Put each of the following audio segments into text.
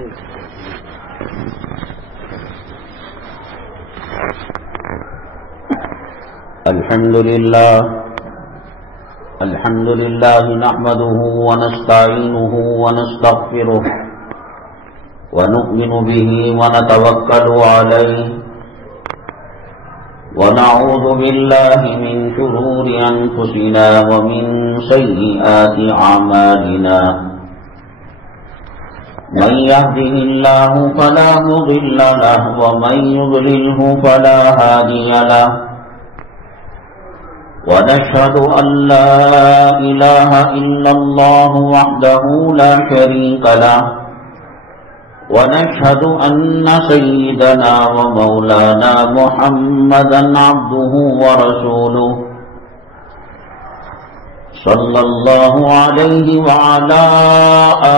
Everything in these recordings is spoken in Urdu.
الحمد لله نحمده ونستعينه ونستغفره ونؤمن به ونتوكل عليه ونعوذ بالله من شرور أنفسنا ومن سيئات أعمالنا من يهده الله فلا مضل له ومن يضلله فلا هادي له ونشهد أن لا إله إلا الله وحده لا شريك له ونشهد أن سيدنا ومولانا محمدا عبده ورسوله صلى الله عليه وعلى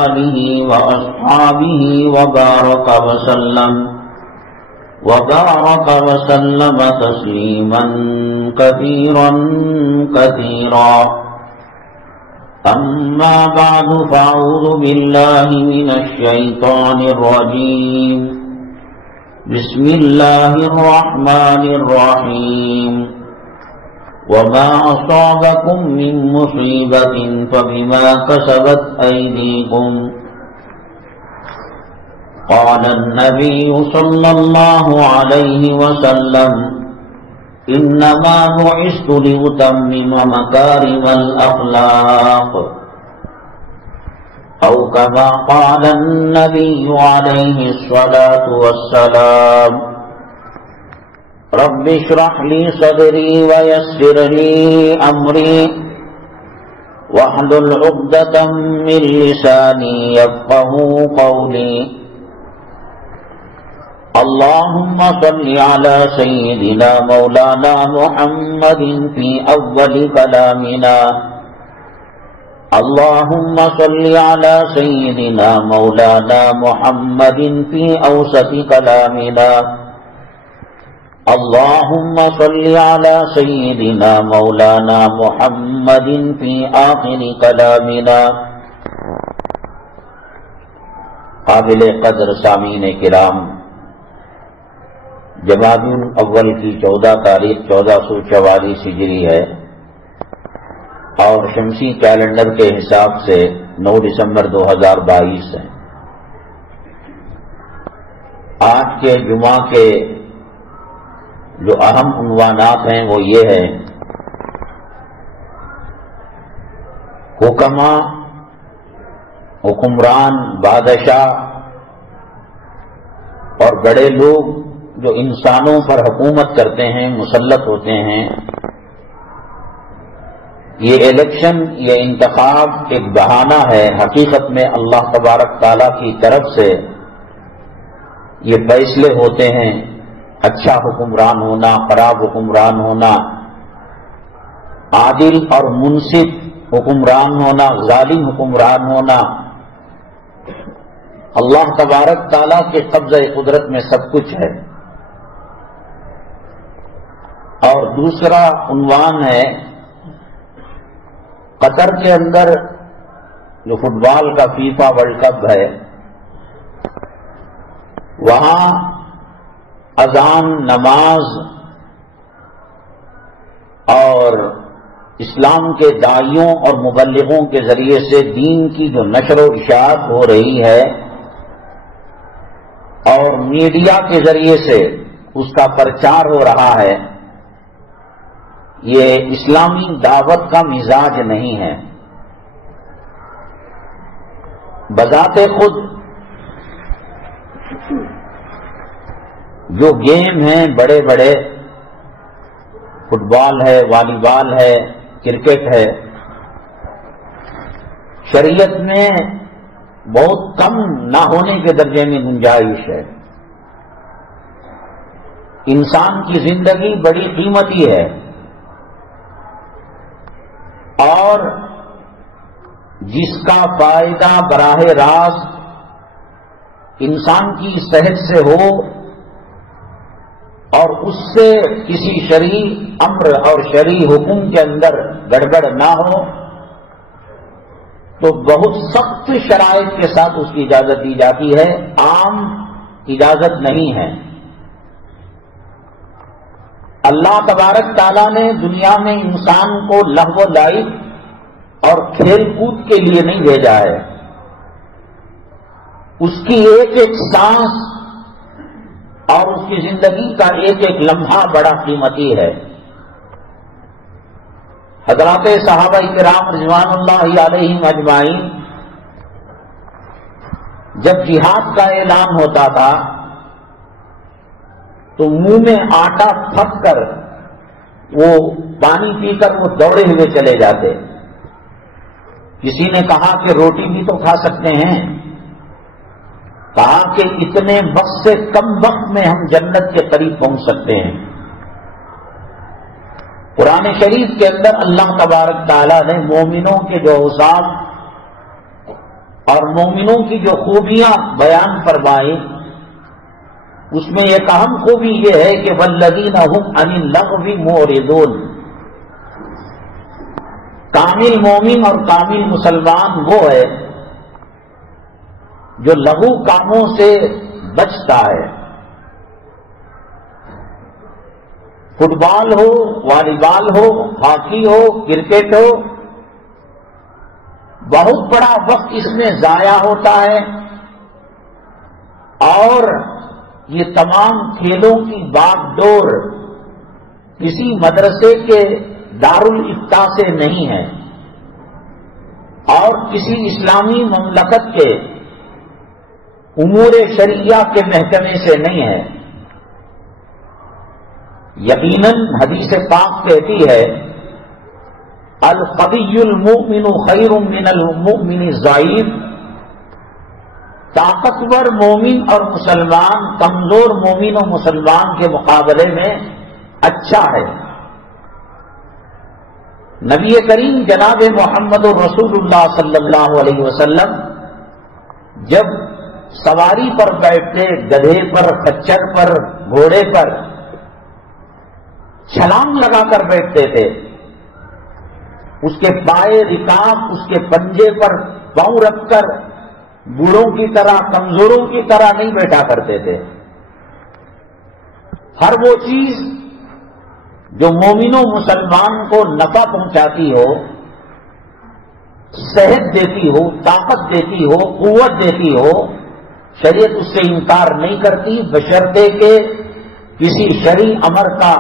آله وأصحابه وبارك وسلم تسليما كثيرا كثيرا. أما بعد فأعوذ بالله من الشيطان الرجيم. بسم الله الرحمن الرحيم. وما أصابكم من مصيبة فبما كسبت أيديكم. قال النبي صلى الله عليه وسلم إنما بعثت لأتمم مكارم الأخلاق أو كما قال النبي عليه الصلاة والسلام. رب اشرح لي صدري ويسر لي أمري واحلل عقدة من لساني يفقهوا قولي. اللهم صل على سيدنا مولانا محمد في أول كلامنا. اللهم صل على سيدنا مولانا محمد في أوسط كلامنا. اللهم صل على سيدنا مولانا محمد في آخر كلامنا. قابل قدر سامعین کرام، جمادی الاول کی 14 تاریخ 1444 ہجری ہے اور شمسی کیلنڈر کے حساب سے 9 دسمبر 2022 ہے. آج کے جمعہ کے جو اہم عنوانات ہیں وہ یہ ہے: حکماں، حکمران، بادشاہ اور بڑے لوگ جو انسانوں پر حکومت کرتے ہیں، مسلط ہوتے ہیں. یہ الیکشن، یہ انتخاب ایک بہانہ ہے. حقیقت میں اللہ تبارک تعالیٰ کی طرف سے یہ فیصلے ہوتے ہیں: اچھا حکمران ہونا، خراب حکمران ہونا، عادل اور منصف حکمران ہونا، ظالم حکمران ہونا. اللہ تبارک تعالیٰ کے قبضہ قدرت میں سب کچھ ہے. اور دوسرا عنوان ہے قطر کے اندر جو فٹ بال کا فیفا ورلڈ کپ ہے، وہاں اذان، نماز اور اسلام کے داعیوں اور مبلغوں کے ذریعے سے دین کی جو نشر و اشاعت ہو رہی ہے اور میڈیا کے ذریعے سے اس کا پرچار ہو رہا ہے، یہ اسلامی دعوت کا مزاج نہیں ہے. بذات خود جو گیم ہیں بڑے بڑے، فٹ بال ہے، والی بال ہے، کرکٹ ہے، شریعت میں بہت کم نہ ہونے کے درجے میں گنجائش ہے. انسان کی زندگی بڑی قیمتی ہے اور جس کا فائدہ براہ راست انسان کی صحت سے ہو اور اس سے کسی شرعی امر اور شرعی حکم کے اندر گڑبڑ نہ ہو، تو بہت سخت شرائط کے ساتھ اس کی اجازت دی جاتی ہے، عام اجازت نہیں ہے۔ اللہ تبارک تعالیٰ نے دنیا میں انسان کو لہو و لعب اور کھیل کود کے لیے نہیں بھیجا ہے، اس کی ایک ایک سانس اور اس کی زندگی کا ایک ایک لمحہ بڑا قیمتی ہے۔ حضرات صحابہ کرام رضوان اللہ علیہم اجمعین جب جہاد کا اعلان ہوتا تھا تو منہ میں آٹا پھٹ کر وہ پانی پی کر وہ دوڑے ہوئے چلے جاتے۔ کسی نے کہا کہ روٹی بھی تو کھا سکتے ہیں، کہا کہ اتنے وقت سے کم وقت میں ہم جنت کے قریب پہنچ سکتے ہیں۔ قرآن شریف کے اندر اللہ تبارک تعالیٰ نے مومنوں کے جو اوصاف اور مومنوں کی جو خوبیاں بیان فرمائی، اس میں ایک اہم خوبی یہ ہے کہ والذین هم عن اللغو معرضون، کامل مومن اور کامل مسلمان وہ ہے جو لغو کاموں سے بچتا ہے۔ فٹ بال ہو، والی بال ہو، ہاکی ہو، کرکٹ ہو، بہت بڑا وقت اس میں ضائع ہوتا ہے، اور یہ تمام کھیلوں کی باغ ڈور کسی مدرسے کے دارالافتاء سے نہیں ہے اور کسی اسلامی مملکت کے امور شرعیہ کے محکمے سے نہیں ہے۔ یقیناً حدیث پاک کہتی ہے القوی المؤمن خیر من المؤمن الضعیف، طاقتور مومن اور مسلمان کمزور مومن و مسلمان کے مقابلے میں اچھا ہے۔ نبی کریم جناب محمد رسول اللہ صلی اللہ علیہ وسلم جب سواری پر بیٹھتے، گدھے پر، خچر پر، گھوڑے پر چھلانگ لگا کر بیٹھتے تھے، اس کے پائے رکاب اس کے پنجے پر پاؤں رکھ کر بوڑھوں کی طرح، کمزوروں کی طرح نہیں بیٹھا کرتے تھے۔ ہر وہ چیز جو مومن و مسلمان کو نفع پہنچاتی ہو، صحت دیتی ہو، طاقت دیتی ہو، قوت دیتی ہو، شریعت اس سے انکار نہیں کرتی، بشرطے کہ کسی شرعی امر کا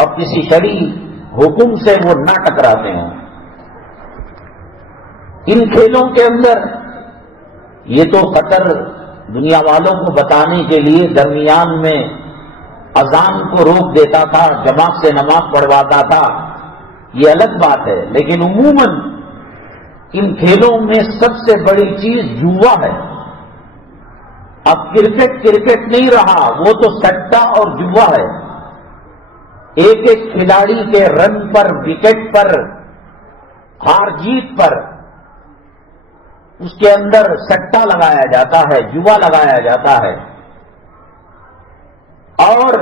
اور کسی شرعی حکم سے وہ نہ ٹکراتے ہوں۔ ان کھیلوں کے اندر یہ تو قطر دنیا والوں کو بتانے کے لیے درمیان میں اذان کو روک دیتا تھا، جماعت سے نماز پڑھواتا تھا، یہ الگ بات ہے، لیکن عموماً ان کھیلوں میں سب سے بڑی چیز جوا ہے۔ اب کرکٹ نہیں رہا، وہ تو سٹا اور جوا ہے۔ ایک ایک کھلاڑی کے رن پر، وکٹ پر، ہار جیت پر اس کے اندر سٹا لگایا جاتا ہے، جوا لگایا جاتا ہے۔ اور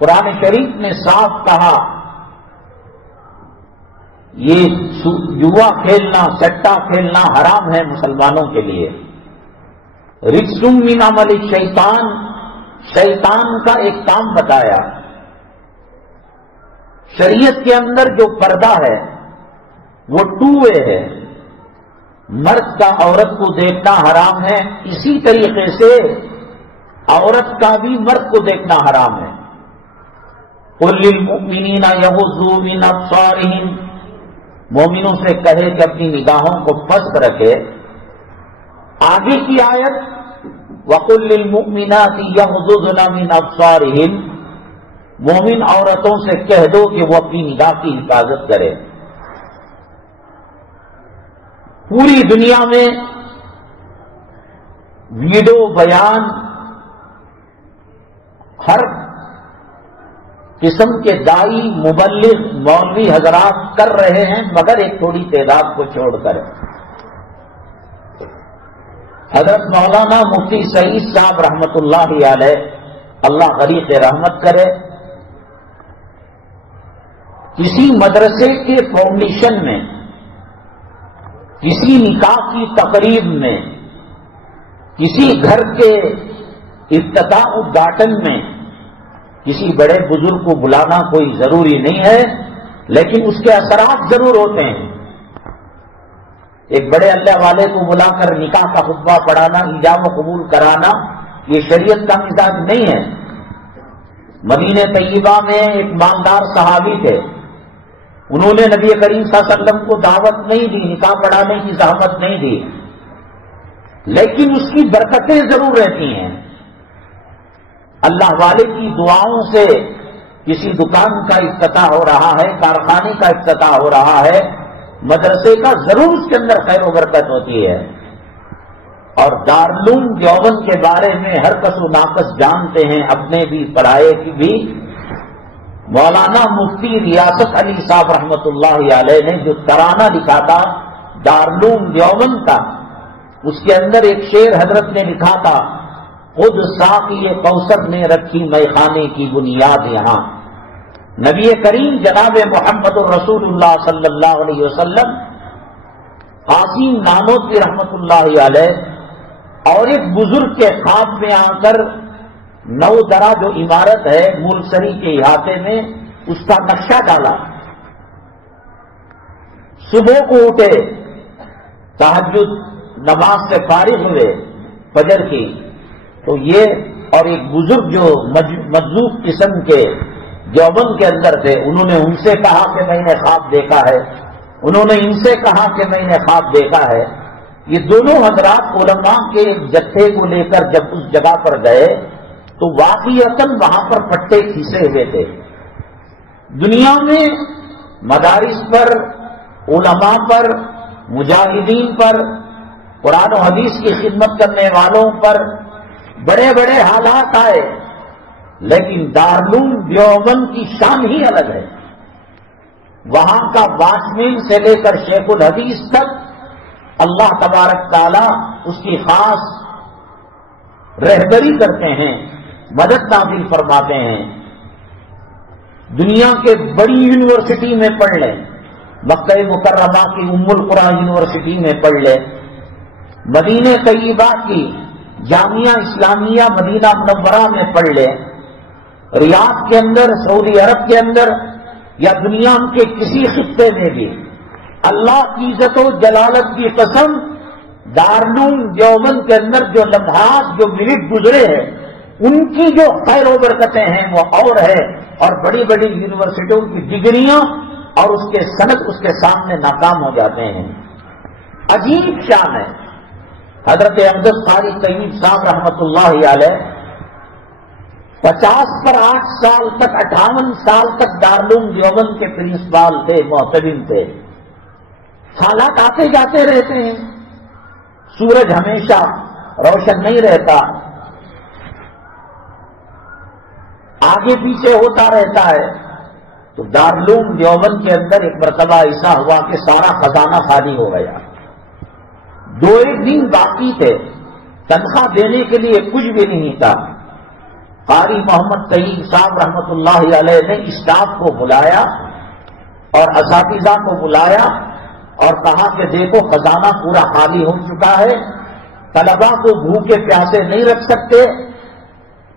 قرآن شریف نے صاف کہا یہ جوا کھیلنا، سٹا کھیلنا حرام ہے مسلمانوں کے لیے۔ رجس من عمل الشیطان، شیطان کا ایک کام بتایا۔ شریعت کے اندر جو پردہ ہے وہ ٹو وے ہے، مرد کا عورت کو دیکھنا حرام ہے، اسی طریقے سے عورت کا بھی مرد کو دیکھنا حرام ہے۔ قل للمؤمنین یغضوا من ابصارہم، مومنوں سے کہے کہ اپنی نگاہوں کو پست رکھے۔ آگے کی آیت وَقُلْ لِلْمُؤْمِنَاتِ يَغْضُضْنَ مِنْ أَبْصَارِهِنَّ، مومن عورتوں سے کہہ دو کہ وہ اپنی نگاہ کی حفاظت کرے۔ پوری دنیا میں ویڈیو بیان ہر قسم کے دائی، مبلغ، مولوی حضرات کر رہے ہیں، مگر ایک تھوڑی تعداد کو چھوڑ کر۔ حضرت مولانا مفتی سعید صاحب رحمت اللہ علیہ، اللہ غریق رحمت کرے، کسی مدرسے کے فاؤنڈیشن میں کسی نکاح کی تقریب میں، کسی گھر کے افتتاح ادھاٹن میں کسی بڑے بزرگ کو بلانا کوئی ضروری نہیں ہے، لیکن اس کے اثرات ضرور ہوتے ہیں۔ ایک بڑے اللہ والے کو بلا کر نکاح کا خطبہ پڑھانا، ایجاب و قبول کرانا، یہ شریعت کا مزاج نہیں ہے۔ مدینہ طیبہ میں ایک مالدار صحابی تھے، انہوں نے نبی کریم صلی اللہ علیہ وسلم کو دعوت نہیں دی، نکاح پڑھانے کی زحمت نہیں دی، لیکن اس کی برکتیں ضرور رہتی ہیں۔ اللہ والے کی دعاؤں سے کسی دکان کا افتتاح ہو رہا ہے، کارخانے کا افتتاح ہو رہا ہے، مدرسے کا، ضرور اس کے اندر خیر و برکت ہوتی ہے۔ اور دارالعلوم دیوبند کے بارے میں ہر کس و ناقص جانتے ہیں، اپنے بھی پڑھائے کی بھی۔ مولانا مفتی ریاست علی صاحب رحمۃ اللہ علیہ نے جو ترانہ لکھا تھا دارالعلوم دیوبند کا، اس کے اندر ایک شعر حضرت نے لکھا تھا، خود ساقی کوثر نے رکھی میخانے کی بنیاد یہاں۔ نبی کریم جناب محمد الرسول اللہ صلی اللہ علیہ وسلم، قاسم نانوتوی رحمۃ اللہ علیہ اور ایک بزرگ کے خواب میں آ کر نو درا جو عمارت ہے مولسری کے احاطے میں، اس کا نقشہ ڈالا۔ صبح کو اٹھے، تہجد نماز سے فارغ ہوئے فجر کی، تو یہ اور ایک بزرگ جو مجذوب قسم کے دیوبند کے اندر تھے، انہوں نے ان سے کہا کہ میں نے خواب دیکھا ہے، انہوں نے ان سے کہا کہ میں نے خواب دیکھا ہے۔ یہ دونوں حضرات علماء کے ایک جتھے کو لے کر جب اس جگہ پر گئے تو واقعتاً وہاں پر پٹے کھینچے ہوئے تھے۔ دنیا میں مدارس پر، علماء پر، مجاہدین پر، قرآن و حدیث کی خدمت کرنے والوں پر بڑے بڑے حالات آئے، لیکن دارالعلوم دیوبند کی شان ہی الگ ہے۔ وہاں کا واچمین سے لے کر شیخ الحدیث تک اللہ تبارک تعالیٰ اس کی خاص رہبری کرتے ہیں، مدد نازل فرماتے ہیں۔ دنیا کے بڑی یونیورسٹی میں پڑھ لیں، مکہ مکرمہ کی ام القریٰ یونیورسٹی میں پڑھ لیں، مدینہ طیبہ کی جامعہ اسلامیہ مدینہ منورہ میں پڑھ لیں، ریاض کے اندر، سعودی عرب کے اندر، یا دنیا کے کسی خطے میں بھی، اللہ کی عزت و جلالت کی قسم، دارالعلوم دیوبند کے اندر جو لمحات، جو منٹ گزرے ہیں، ان کی جو خیر و برکتیں ہیں وہ اور ہے، اور بڑی بڑی یونیورسٹیوں کی ڈگریاں اور اس کے سند اس کے سامنے ناکام ہو جاتے ہیں۔ عجیب شان ہے۔ حضرت امجد قاری طیب صاحب رحمۃ اللہ علیہ 50 پر 8 سال تک، 58 سال تک دارالعلوم دیوبند کے پرنسپال تھے، معتمد تھے۔ حالات آتے جاتے رہتے ہیں، سورج ہمیشہ روشن نہیں رہتا، آگے پیچھے ہوتا رہتا ہے۔ تو دارالعلوم دیوبند کے اندر ایک مرتبہ ایسا ہوا کہ سارا خزانہ خالی ہو گیا، 2-1 دن باقی تھے، تنخواہ دینے کے لیے کچھ بھی نہیں تھا۔ قاری محمد طیب صاحب رحمۃ اللہ علیہ نے اسٹاف کو بلایا اور اساتذہ کو بلایا اور کہا کہ دیکھو خزانہ پورا خالی ہو چکا ہے، طلبا کو بھوکے پیاسے نہیں رکھ سکتے،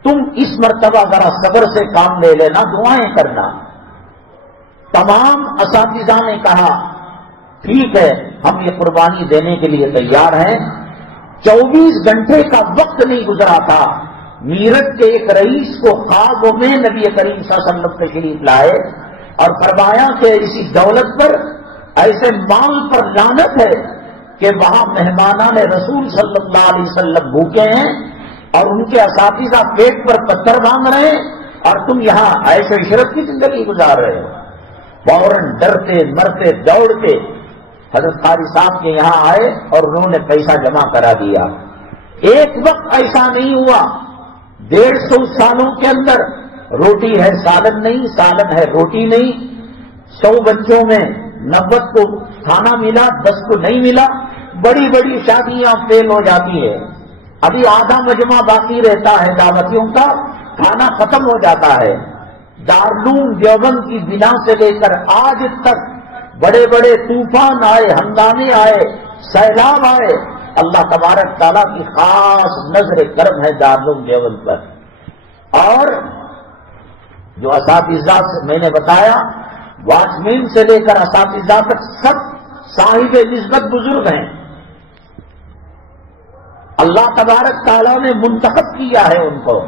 تم اس مرتبہ ذرا صبر سے کام لے لینا، دعائیں کرنا۔ تمام اساتذہ نے کہا ٹھیک ہے، ہم یہ قربانی دینے کے لیے تیار ہیں۔ 24 گھنٹے کا وقت نہیں گزرا تھا، میرٹھ کے ایک رئیس کو خواب میں نبی کریم صلی اللہ علیہ وسلم تشریف لائے اور فرمایا کہ اسی دولت پر، ایسے مال پر لعنت ہے کہ وہاں مہمانان رسول صلی اللہ علیہ وسلم بھوکے ہیں اور ان کے اساتذہ پیٹ پر پتھر باندھ رہے ہیں اور تم یہاں عیش و عشرت کی زندگی گزار رہے ہو۔ فوراً ڈرتے مرتے دوڑتے حضرت قاری صاحب کے یہاں آئے اور انہوں نے پیسہ جمع کرا دیا۔ ایک وقت ایسا نہیں ہوا، 150 سالوں کے اندر روٹی ہے سالن نہیں، سالن ہے روٹی نہیں، 100 بچوں میں 90 کو کھانا ملا، 10 کو نہیں ملا، بڑی بڑی شادیاں فیل ہو جاتی ہے، ابھی آدھا مجمع باقی رہتا ہے دعوتیوں کا، کھانا ختم ہو جاتا ہے۔ دارالعلوم دیوبند کی بنا سے لے کر آج تک بڑے بڑے طوفان آئے، ہنگامے آئے، سیلاب آئے، اللہ تبارک تعالیٰ کی خاص نظر کرم ہے دارالعلوم دیوبند پر. اور جو اساتذہ سے میں نے بتایا، واچ مین سے لے کر اساتذہ تک سب صاحب نسبت بزرگ ہیں. اللہ تبارک تعالیٰ نے منتخب کیا ہے ان کو.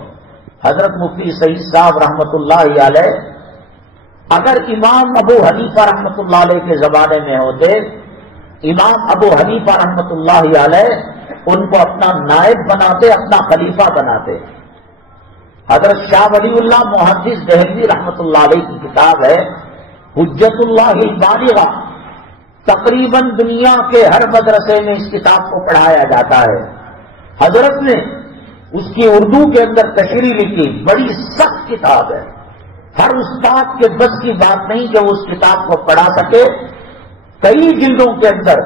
حضرت مفتی سعید صاحب رحمت اللہ علیہ اگر امام ابو حنیفہ رحمت اللہ علیہ کے زمانے میں ہوتے، امام ابو حنیفہ رحمت اللہ علیہ ان کو اپنا نائب بناتے، اپنا خلیفہ بناتے. حضرت شاہ ولی اللہ محدث دہلوی رحمت اللہ علیہ کی کتاب ہے حجت اللہ البالغہ. تقریباً دنیا کے ہر مدرسے میں اس کتاب کو پڑھایا جاتا ہے. حضرت نے اس کی اردو کے اندر تشریح لکھی، بڑی سخت کتاب ہے. ہر استاد کے بس کی بات نہیں کہ وہ اس کتاب کو پڑھا سکے. کئی جلدوں کے اندر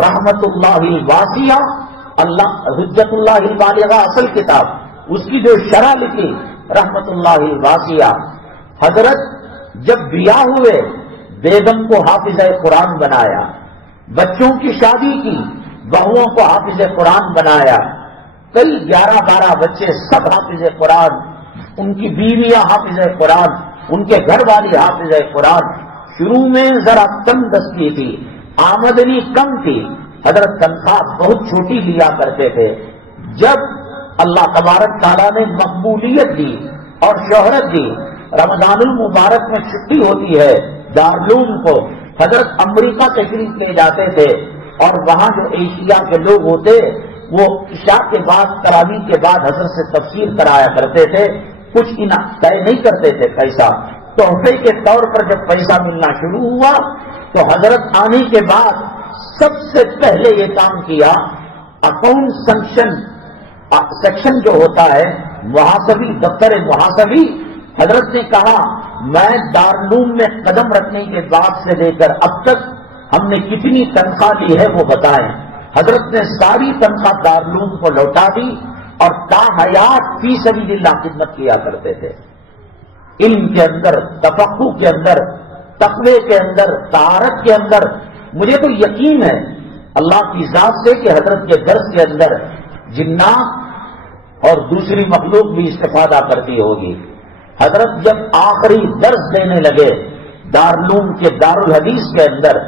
رحمت اللہ الواسعہ، اللہ حجت اللہ البالغہ اصل کتاب، اس کی جو شرح لکھی رحمت اللہ الواسعہ. حضرت جب بیاہ ہوئے بیگم کو حافظ قرآن بنایا، بچوں کی شادی کی، بہوؤں کو حافظ قرآن بنایا. کئی 11-12 بچے سب حافظ قرآن، ان کی بیویاں حافظ قرآن، ان کے گھر والی حافظ قرآن. شروع میں ذرا کم دستی تھی، آمدنی کم تھی، حضرت تنخواہ بہت چھوٹی لیا کرتے تھے. جب اللہ تبارک تعالیٰ نے مقبولیت دی اور شہرت دی، رمضان المبارک میں چھٹی ہوتی ہے دارالعلوم کو، حضرت امریکہ تشریف لے جاتے تھے. اور وہاں جو ایشیا کے لوگ ہوتے وہ عشاء کے بعد، تراویح کے بعد حضرت سے تفسیر کرایا کرتے تھے. کچھ طے نہیں کرتے تھے پیسہ، تحفے کے طور پر جب پیسہ ملنا شروع ہوا تو حضرت آنے کے بعد سب سے پہلے یہ کام کیا. اکاؤنٹ سیکشن جو ہوتا ہے محاسبی، دفتر محاسبی، حضرت نے کہا میں دارالعلوم میں قدم رکھنے کے بعد سے لے کر اب تک ہم نے کتنی تنخواہ لی ہے وہ بتائیں. حضرت نے ساری تنخواہ دارالعلوم کو لوٹا دی اور تا حیات فی سبیل اللہ خدمت کیا کرتے تھے. علم کے اندر، تفقہ کے اندر، تقوی کے اندر، طہارت کے اندر. مجھے تو یقین ہے اللہ کی ذات سے کہ حضرت کے درس کے اندر جنات اور دوسری مخلوق بھی استفادہ کرتی ہوگی. حضرت جب آخری درس دینے لگے دارالعلوم کے دارالحدیث کے اندر،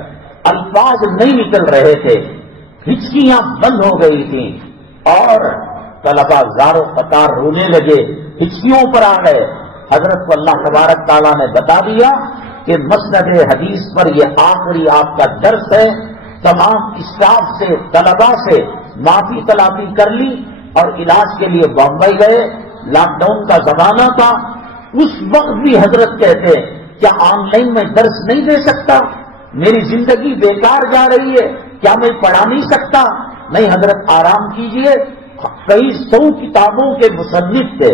الفاظ نہیں نکل رہے تھے، ہچکیاں بند ہو گئی تھیں اور طلبہ زاروں قطار رونے لگے، ہچکیوں پر آ گئے. حضرت کو اللہ تبارک تعالیٰ نے بتا دیا کہ مسند حدیث پر یہ آخری آپ کا درس ہے. تمام اسٹاف سے، طلبہ سے معافی طلبی کر لی اور علاج کے لیے بامبئی گئے. لاک ڈاؤن کا زمانہ تھا. اس وقت بھی حضرت کہتے کیا آن لائن میں درس نہیں دے سکتا؟ میری زندگی بیکار جا رہی ہے، کیا میں پڑھا نہیں سکتا؟ نہیں حضرت آرام کیجئے. کئی 100 کتابوں کے مصنف تھے.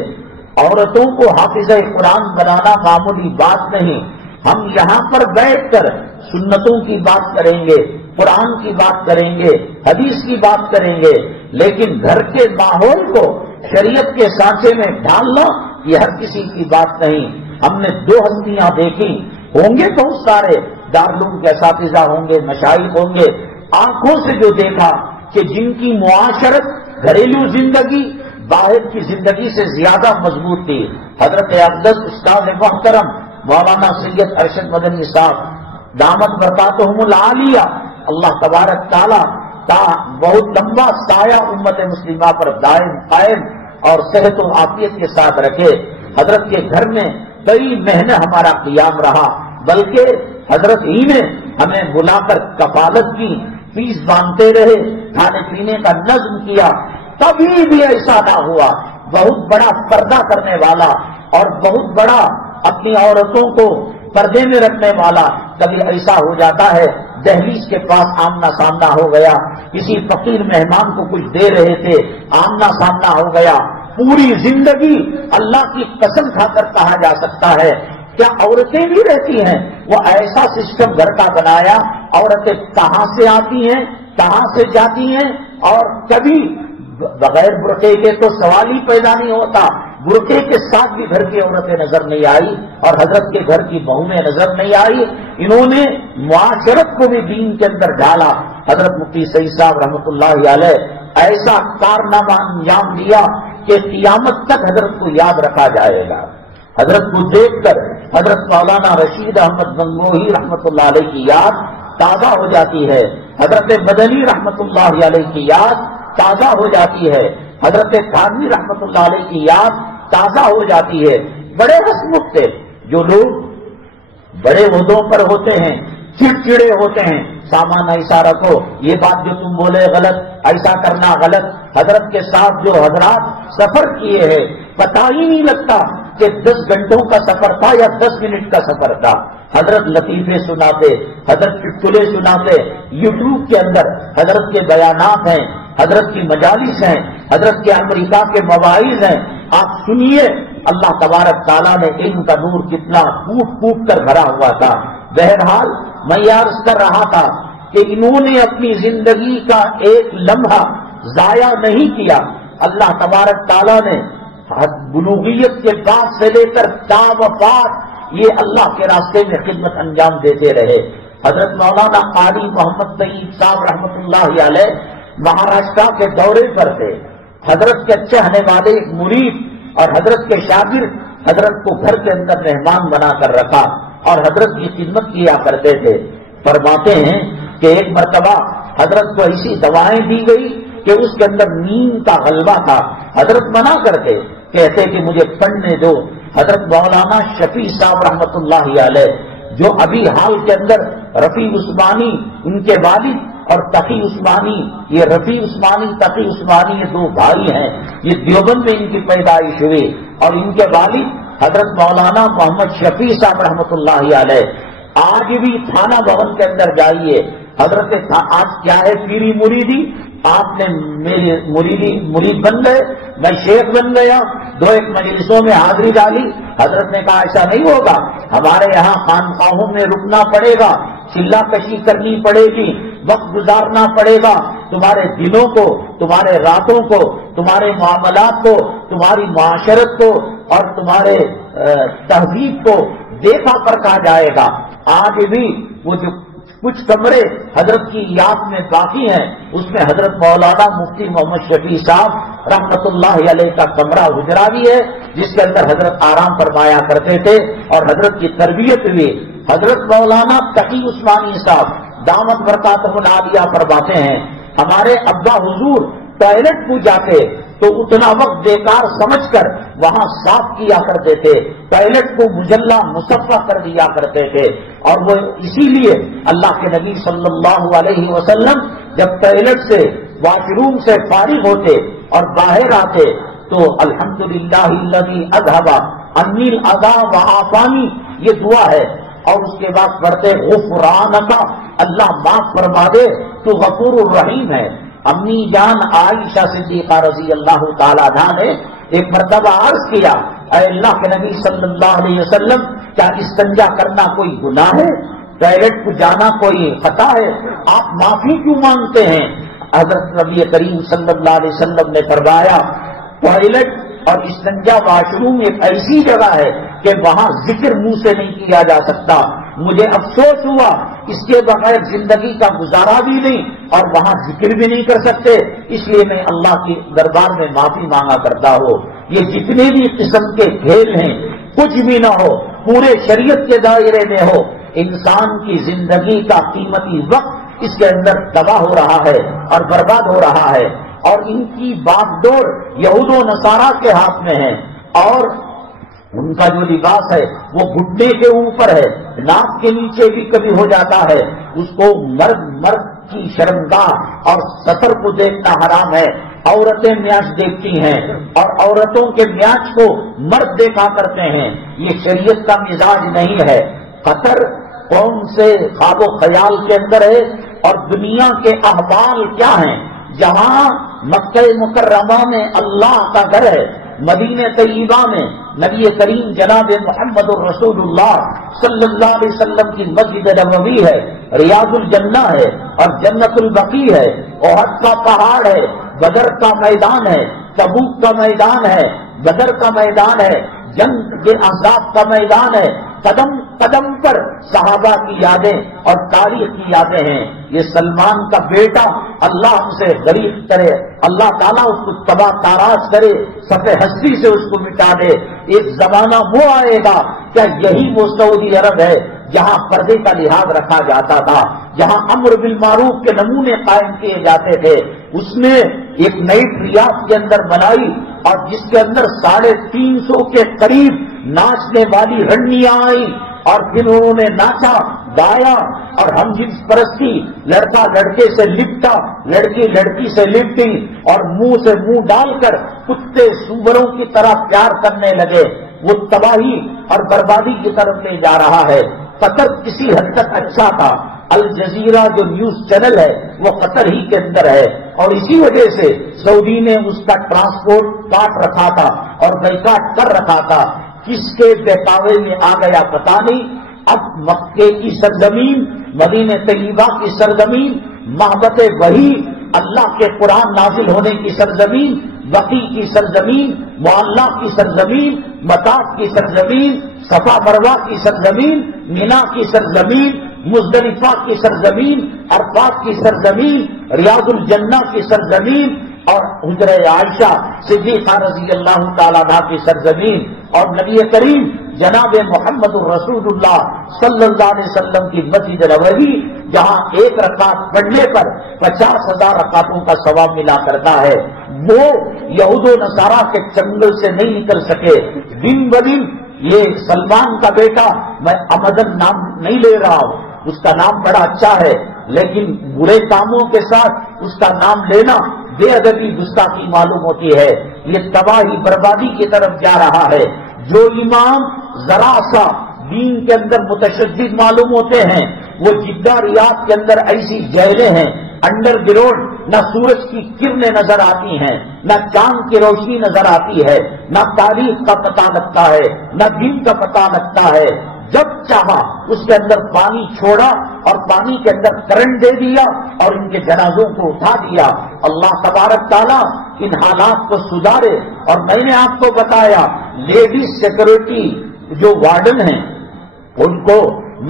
عورتوں کو حافظ قرآن بنانا معمولی بات نہیں. ہم یہاں پر بیٹھ کر سنتوں کی بات کریں گے، قرآن کی بات کریں گے، حدیث کی بات کریں گے، لیکن گھر کے ماحول کو شریعت کے سانچے میں ڈالنا یہ ہر کسی کی بات نہیں. ہم نے 2 ہستیاں دیکھی، ہوں گے بہت سارے دارالعلوم کے اساتذہ ہوں گے، مشائخ ہوں گے، آنکھوں سے جو دیکھا کہ جن کی معاشرت، گھریلو زندگی باہر کی زندگی سے زیادہ مضبوط تھی. حضرت اقدس استاد محترم مولانا سید ارشد مدنی صاحب دامت برکاتہم العالیہ، اللہ تبارک تعالیٰ بہت لمبا سایہ امت مسلمہ پر دائم قائم اور صحت و عافیت کے ساتھ رکھے. حضرت کے گھر میں کئی مہینے ہمارا قیام رہا، بلکہ حضرت ہی نے ہمیں بلا کر کفالت کی، فیس باندھتے رہے، کھانے پینے کا نظم کیا. کبھی بھی ایسا نہ ہوا. بہت بڑا پردہ کرنے والا اور بہت بڑا اپنی عورتوں کو پردے میں رکھنے والا. کبھی ایسا ہو جاتا ہے دہلیز کے پاس آمنا سامنا ہو گیا، کسی فقیر مہمان کو کچھ دے رہے تھے، آمنا سامنا ہو گیا. پوری زندگی اللہ کی قسم کھا کر کہا جا سکتا ہے کیا عورتیں بھی رہتی ہیں. وہ ایسا سسٹم گھر کا بنایا، عورتیں کہاں سے آتی ہیں، کہاں سے جاتی ہیں، اور کبھی بغیر برقعے کے تو سوال ہی پیدا نہیں ہوتا. برقعے کے ساتھ بھی گھر کی عورتیں نظر نہیں آئی اور حضرت کے گھر کی بہویں نظر نہیں آئی. انہوں نے معاشرت کو بھی دین کے اندر ڈالا. حضرت مفتی سعید صاحب رحمۃ اللہ علیہ ایسا کارنامہ انجام دیا کہ قیامت تک حضرت کو یاد رکھا جائے گا. حضرت کو دیکھ کر حضرت مولانا رشید احمد گنگوہی رحمۃ اللہ علیہ کی یاد تازہ ہو جاتی ہے. حضرت مدنی رحمۃ اللہ علیہ کی یاد تازہ ہو جاتی ہے. حضرت تھانوی رحمۃ اللہ علیہ کی یاد تازہ ہو جاتی ہے. بڑے ہسمکھ تھے. جو لوگ بڑے عہدوں پر ہوتے ہیں چڑچڑے ہوتے ہیں، سامان ایسا رکھو، یہ بات جو تم بولے غلط، ایسا کرنا غلط. حضرت کے ساتھ جو حضرات سفر کیے ہیں پتہ ہی نہیں لگتا کہ 10 گھنٹوں کا سفر تھا یا 10 منٹ کا سفر تھا. حضرت لطیفے سناتے، حضرت چٹکلے سناتے، یوٹیوب کے اندر حضرت کے بیانات ہیں، حضرت کی مجالس ہیں، حضرت کے امریکہ کے مواعظ ہیں. آپ سنیے اللہ تبارک تعالیٰ نے علم کا نور کتنا پھوٹ پھوٹ کر بھرا ہوا تھا. بہرحال میں یہ عرض کر رہا تھا کہ انہوں نے اپنی زندگی کا ایک لمحہ ضائع نہیں کیا. اللہ تبارک تعالیٰ نے بلوغیت کے بعد سے لے کر تا وفات یہ اللہ کے راستے میں خدمت انجام دیتے رہے. حضرت مولانا قاری محمد طیب صاحب رحمۃ اللہ علیہ مہاراشٹر کے دورے پر تھے. حضرت کے چاہنے والے ایک مرید اور حضرت کے شاگرد حضرت کو گھر کے اندر مہمان بنا کر رکھا اور حضرت کی خدمت کیا کرتے تھے. فرماتے ہیں کہ ایک مرتبہ حضرت کو ایسی دوائیں دی گئی کہ اس کے اندر نیند کا غلبہ تھا. حضرت منع کرتے، کہتے کہ مجھے پڑھنے دو. حضرت مولانا شفیع صاحب رحمۃ اللہ علیہ جو ابھی حال کے اندر رفیع عثمانی ان کے والد اور تقی عثمانی، یہ رفیع عثمانی تقی عثمانی یہ 2 بھائی ہیں. یہ دیوبند میں ان کی پیدائش ہوئی اور ان کے والد حضرت مولانا محمد شفیع صاحب رحمۃ اللہ علیہ. آج بھی تھانہ بھون کے اندر جائیے، حضرت آج کیا ہے پیری مریدی، آپ نے میری مرید بن گئے، میں شیخ بن گیا، 2-1 مجلسوں میں حاضری ڈالی. حضرت نے کہا ایسا نہیں ہوگا، ہمارے یہاں خانقاہوں میں رکنا پڑے گا، چلا کشی کرنی پڑے گی، وقت گزارنا پڑے گا. تمہارے دلوں کو، تمہارے راتوں کو، تمہارے معاملات کو، تمہاری معاشرت کو اور تمہارے تہذیب کو دیکھا پرکھا جائے گا. آج بھی وہ جو کچھ کمرے حضرت کی یاد میں باقی ہیں اس میں حضرت مولانا مفتی محمد شفیع صاحب رحمۃ اللہ علیہ کا کمرہ حجرہ بھی ہے جس کے اندر حضرت آرام فرمایا کرتے تھے اور حضرت کی تربیت ہوئی. حضرت مولانا تقی عثمانی صاحب دامت برکاتہ العالیہ فرماتے ہیں ہمارے ابا حضور ٹوائلٹ کو جاتے تو اتنا وقت بیکار سمجھ کر وہاں صاف کیا کرتے تھے، ٹوائلٹ کو مجلہ مصفح کر دیا کرتے تھے. اور وہ اسی لیے اللہ کے نبی صلی اللہ علیہ وسلم جب ٹوائلٹ سے واش روم سے فارغ ہوتے اور باہر آتے تو الحمدللہ الذی اذھب عنی الاذی وعافانی یہ دعا ہے اور اس کے بعد پڑھتے غفرانک اللہ معاف فرما دے تو غفور الرحیم ہے. امی جان عائشہ صدیقہ رضی اللہ تعالیٰ عنہا نے ایک مرتبہ عرض کیا اے اللہ کے نبی صلی اللہ علیہ وسلم کیا استنجا کرنا کوئی گناہ ہے؟ ٹوائلٹ کو جانا کوئی خطا ہے؟ آپ معافی کیوں مانگتے ہیں؟ حضرت نبی کریم صلی اللہ علیہ وسلم نے فرمایا ٹوائلٹ اور استنجا واش روم ایک ایسی جگہ ہے کہ وہاں ذکر منہ سے نہیں کیا جا سکتا. مجھے افسوس ہوا اس کے بغیر زندگی کا گزارا بھی نہیں اور وہاں ذکر بھی نہیں کر سکتے، اس لیے میں اللہ کے دربار میں معافی مانگا کرتا ہوں. یہ جتنے بھی قسم کے کھیل ہیں کچھ بھی نہ ہو، پورے شریعت کے دائرے میں ہو. انسان کی زندگی کا قیمتی وقت اس کے اندر تباہ ہو رہا ہے اور برباد ہو رہا ہے اور ان کی باغ ڈور یہود و نصارہ کے ہاتھ میں ہے اور ان کا جو لباس ہے وہ گھٹنے کے اوپر ہے، ناک کے نیچے بھی کبھی ہو جاتا ہے. اس کو مرد کی شرمگاہ اور سطر کو دیکھنا حرام ہے. عورتیں میاچ دیکھتی ہیں اور عورتوں کے میاچ کو مرد دیکھا کرتے ہیں. یہ شریعت کا مزاج نہیں ہے. قطر کون سے خواب و خیال کے اندر ہے اور دنیا کے احوال کیا ہیں. جہاں مکہ مکرمہ میں اللہ کا گھر ہے، مدینہ طیبہ میں نبی کریم جناب محمد الرسول اللہ صلی اللہ علیہ وسلم کی مسجد نبوی ہے، ریاض الجنہ ہے اور جنت البقیع ہے، احد کا پہاڑ ہے، بدر کا میدان ہے، تبوک کا میدان ہے، بدر کا میدان ہے، جنگ کے احزاب کا میدان ہے. قدم قدم پر صحابہ کی یادیں اور تاریخ کی یادیں ہیں. یہ سلمان کا بیٹا اللہ ہم سے غریب کرے، اللہ تعالیٰ اس کو تباہ تاراج کرے، صفحہ ہستی سے اس کو مٹا دے. ایک زمانہ وہ آئے گا، کیا یہی وہ سعودی عرب ہے جہاں پردے کا لحاظ رکھا جاتا تھا، جہاں امر بالمعروف کے نمونے قائم کیے جاتے تھے؟ اس نے ایک نئی ریاض کے اندر بنائی اور جس کے اندر 350 کے قریب ناچنے والی رنڈیاں آئیں اور پھر انہوں نے ناچا گایا اور ہم جنس پرستی، لڑکا لڑکے سے لپٹا، لڑکی لڑکی سے لپٹی اور منہ سے منہ ڈال کر کتے سوروں کی طرح پیار کرنے لگے. وہ تباہی اور بربادی کی طرف لے جا رہا ہے. قطر کسی حد تک اچھا تھا. الجزیرہ جو نیوز چینل ہے وہ قطر ہی کے اندر ہے اور اسی وجہ سے سعودی نے اس کا ٹرانسپورٹ کاٹ رکھا تھا اور بیکاٹ کر رکھا تھا. کس کے بہکاوے میں آ گیا پتہ نہیں. اب مکے کی سرزمین، مدینہ طیبہ کی سرزمین، محبت وحی، اللہ کے قرآن نازل ہونے کی سرزمین، بقی کی سرزمین، معلّہ کی سرزمین، مطاف کی سرزمین، صفا مروہ کی سرزمین، مینا کی سرزمین، مزدلفہ کی سرزمین، عرفات کی سرزمین، ریاض الجنہ کی سرزمین اور حجرہ عائشہ صدیقہ رضی اللہ تعالیٰ عنہا کی سرزمین اور نبی کریم جناب محمد الرسول اللہ صلی اللہ علیہ وسلم کی مسجد نبوی جہاں ایک رکعت پڑھنے پر 50,000 رکعتوں کا ثواب ملا کرتا ہے. وہ یہود و نصارہ کے چنگل سے نہیں نکل سکے. دن بدن یہ سلمان کا بیٹا، میں امدن نام نہیں لے رہا ہوں، اس کا نام بڑا اچھا ہے لیکن برے کاموں کے ساتھ اس کا نام لینا بے ادبی گستاخی معلوم ہوتی ہے. یہ تباہی بربادی کی طرف جا رہا ہے. جو امام ذرا سا دین کے اندر متشدد معلوم ہوتے ہیں وہ جدہ ریاض کے اندر ایسی جیلیں ہیں، انڈر گراؤنڈ نہ سورج کی کرنیں نظر آتی ہیں، نہ چاند کی روشنی نظر آتی ہے، نہ تاریخ کا پتہ لگتا ہے، نہ دین کا پتہ لگتا ہے. جب چاہا اس کے اندر پانی چھوڑا اور پانی کے اندر کرنٹ دے دیا اور ان کے جنازوں کو اٹھا دیا. اللہ تبارک تعالیٰ ان حالات کو سدھارے. اور میں نے آپ کو بتایا لیڈیز سیکورٹی جو وارڈن ہیں ان کو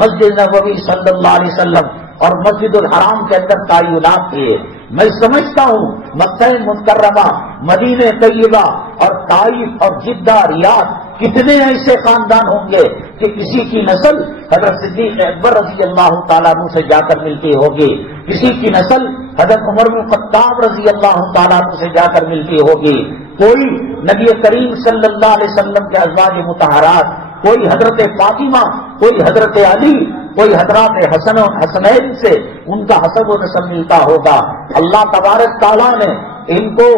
مسجد نبوی صلی اللہ علیہ وسلم اور مسجد الحرام کے اندر تعینات کیے. میں سمجھتا ہوں مکہ مکرمہ، مدینہ طیبہ اور طائف اور جدہ ریاض کتنے ایسے خاندان ہوں گے کہ کسی کی نسل حضرت صدیق اکبر رضی اللہ تعالیٰ عنہ سے جا کر ملتی ہوگی، کسی کی نسل حضرت عمر بن الخطاب رضی اللہ تعالیٰ عنہ سے جا کر ملتی ہوگی، کوئی نبی کریم صلی اللہ علیہ وسلم کے ازواج مطہرات، کوئی حضرت فاطمہ، کوئی حضرت علی، کوئی حضرات حسن و حسنین سے ان کا حسب و نسب ملتا ہوگا. اللہ تبارک تعالیٰ نے ان کو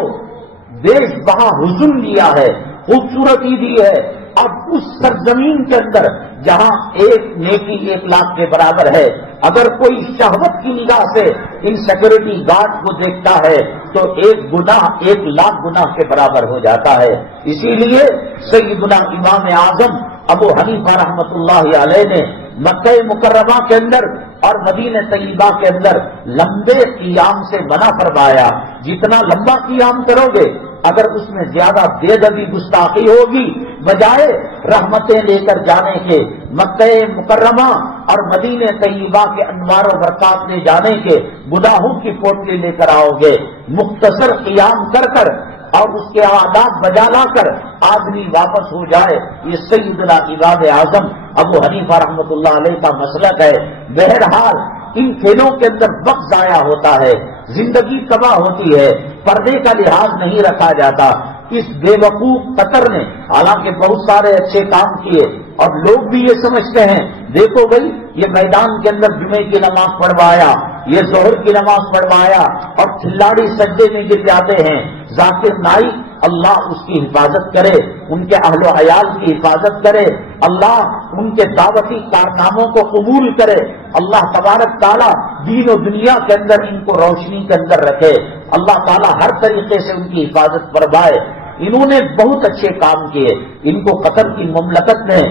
بیش بہا حسن دیا ہے، خوبصورتی دی ہے. اب اس سرزمین کے اندر جہاں ایک نیکی 1 لاکھ کے برابر ہے، اگر کوئی شہوت کی نگاہ سے ان سیکورٹی گارڈ کو دیکھتا ہے تو ایک گناہ 1 لاکھ گناہ کے برابر ہو جاتا ہے. اسی لیے سیدنا امام اعظم ابو حنیفہ رحمۃ اللہ علیہ نے مکہ مکرمہ کے اندر اور مدینہ طیبہ کے اندر لمبے قیام سے منع فرمایا. جتنا لمبا قیام کرو گے اگر اس میں زیادہ بے ادبی گستاخی ہوگی، بجائے رحمتیں لے کر جانے کے مکہ مکرمہ اور مدینہ طیبہ کے انوار و برکات لے جانے کے گناہوں کی پوٹلی لے کر آؤ گے. مختصر قیام کر کر اور اس کے آداب بجا لا کر آدمی واپس ہو جائے، یہ سیدنا امام اعظم ابو حنیفہ رحمۃ اللہ علیہ کا مسلک ہے. بہرحال ان کھیلوں کے اندر وقت ضائع ہوتا ہے، زندگی تباہ ہوتی ہے، پردے کا لحاظ نہیں رکھا جاتا. اس بے وقوف قطر نے حالانکہ بہت سارے اچھے کام کیے اور لوگ بھی یہ سمجھتے ہیں دیکھو بھائی یہ میدان کے اندر جمعے کی نماز پڑھوایا، یہ ظہر کی نماز پڑھوایا اور کھلاڑی سجدے میں گر جاتے ہیں. ذاکر نائک اللہ اس کی حفاظت کرے، ان کے اہل و عیال کی حفاظت کرے، اللہ ان کے دعوتی کارناموں کو قبول کرے. اللہ تبارک تعالیٰ دین و دنیا کے اندر ان کو روشنی کے اندر رکھے. اللہ تعالیٰ ہر طریقے سے ان کی حفاظت فرمائے. انہوں نے بہت اچھے کام کیے. ان کو قطر کی مملکت میں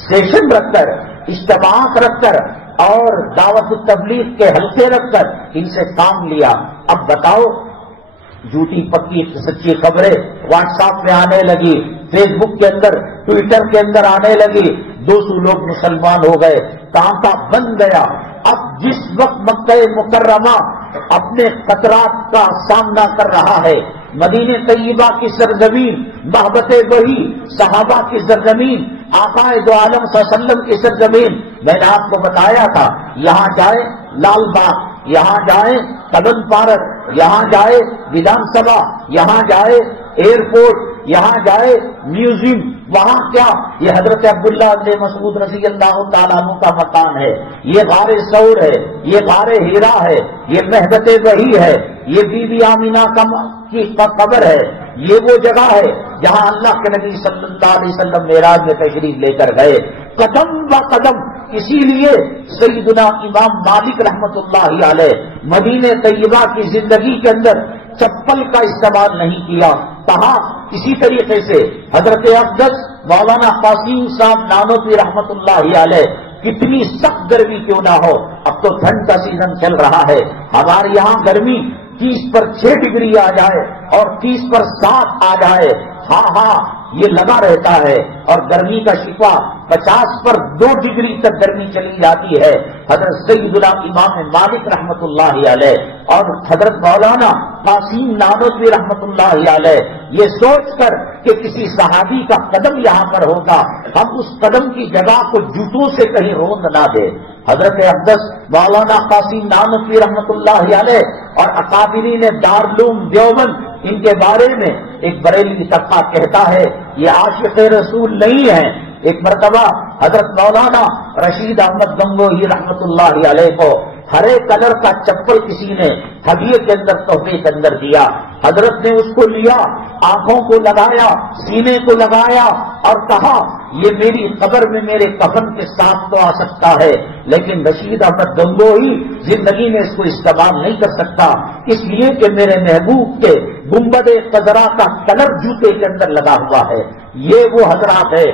سیشن رکھ کر، اجتماعات رکھ کر اور دعوت التبلیغ کے حلقے رکھ کر ان سے کام لیا. اب بتاؤ جھوٹی پکی سچی خبریں واٹس ایپ پہ آنے لگی، فیس بک کے اندر، ٹویٹر کے اندر آنے لگی، 200 لوگ مسلمان ہو گئے، کانٹا بن گیا۔ اب جس وقت مکہ مکرمہ اپنے خطرات کا سامنا کر رہا ہے، مدینہ طیبہ کی سرزمین، محبت وحی، صحابہ کی سرزمین، آقا دو عالم صلی اللہ علیہ وسلم کی سرزمین، میں نے آپ کو بتایا تھا، یہاں جائے لال باغ، یہاں جائے کدم پارک، یہاں جائے ودھان سبھا، یہاں جائے ایئرپورٹ، یہاں جائے میوزیم، وہاں کیا یہ حضرت عبداللہ بن مسعود رضی اللہ تعالیٰ عنہ کا مکان ہے، یہ غار ثور ہے، یہ غار ہیرا ہے، یہ محبت وحی ہے، یہ بی بی آمینہ کی قبر ہے، یہ وہ جگہ ہے جہاں اللہ کے نبی صلی اللہ علیہ وسلم معراج میں تشریف لے کر گئے، قدم و قدم۔ اسی لیے سیدنا امام مالک رحمت اللہ علیہ مدینہ طیبہ کی زندگی کے اندر چپل کا استعمال نہیں کیا، کہا اسی طریقے سے حضرت اقدس مولانا قاسم صاحب نانوتوی رحمت اللہ علیہ، کتنی سخت گرمی کیوں نہ ہو، اب تو ٹھنڈ کا سیزن چل رہا ہے، ہمارے یہاں گرمی 30 پر 6 ڈگری آ جائے اور 30 پر 7 آ جائے، ہاں یہ لگا رہتا ہے، اور گرمی کا شکوہ 50 پر 2 ڈگری تک گرمی چلی جاتی ہے۔ حضرت سیدنا امام مالک رحمت اللہ علیہ اور حضرت مولانا قاسم نانوتوی رحمت اللہ علیہ یہ سوچ کر کہ کسی صحابی کا قدم یہاں پر ہوگا، ہم اس قدم کی جگہ کو جوتوں سے کہیں روند نہ دے۔ حضرت اقدس مولانا قاسم نانوتوی رحمت اللہ علیہ اور اکابرین دارالعلوم دیوبند، ان کے بارے میں ایک بریلوی طبقہ کہتا ہے یہ عاشق رسول نہیں ہے۔ ایک مرتبہ حضرت مولانا رشید احمد گنگوہی رحمت اللہ علیہ کو ہرے کلر کا چپل کسی نے ہدیے کے اندر تحفے کے اندر دیا، حضرت نے اس کو لیا، آنکھوں کو لگایا، سینے کو لگایا اور کہا یہ میری قبر میں میرے کفن کے ساتھ تو آ سکتا ہے، لیکن رشید احمد گنگوہی زندگی میں اس کو استعمال نہیں کر سکتا، اس لیے کہ میرے محبوب کے گنبد خضرا کا کلر جوتے کے اندر لگا ہوا ہے۔ یہ وہ حضرات ہے،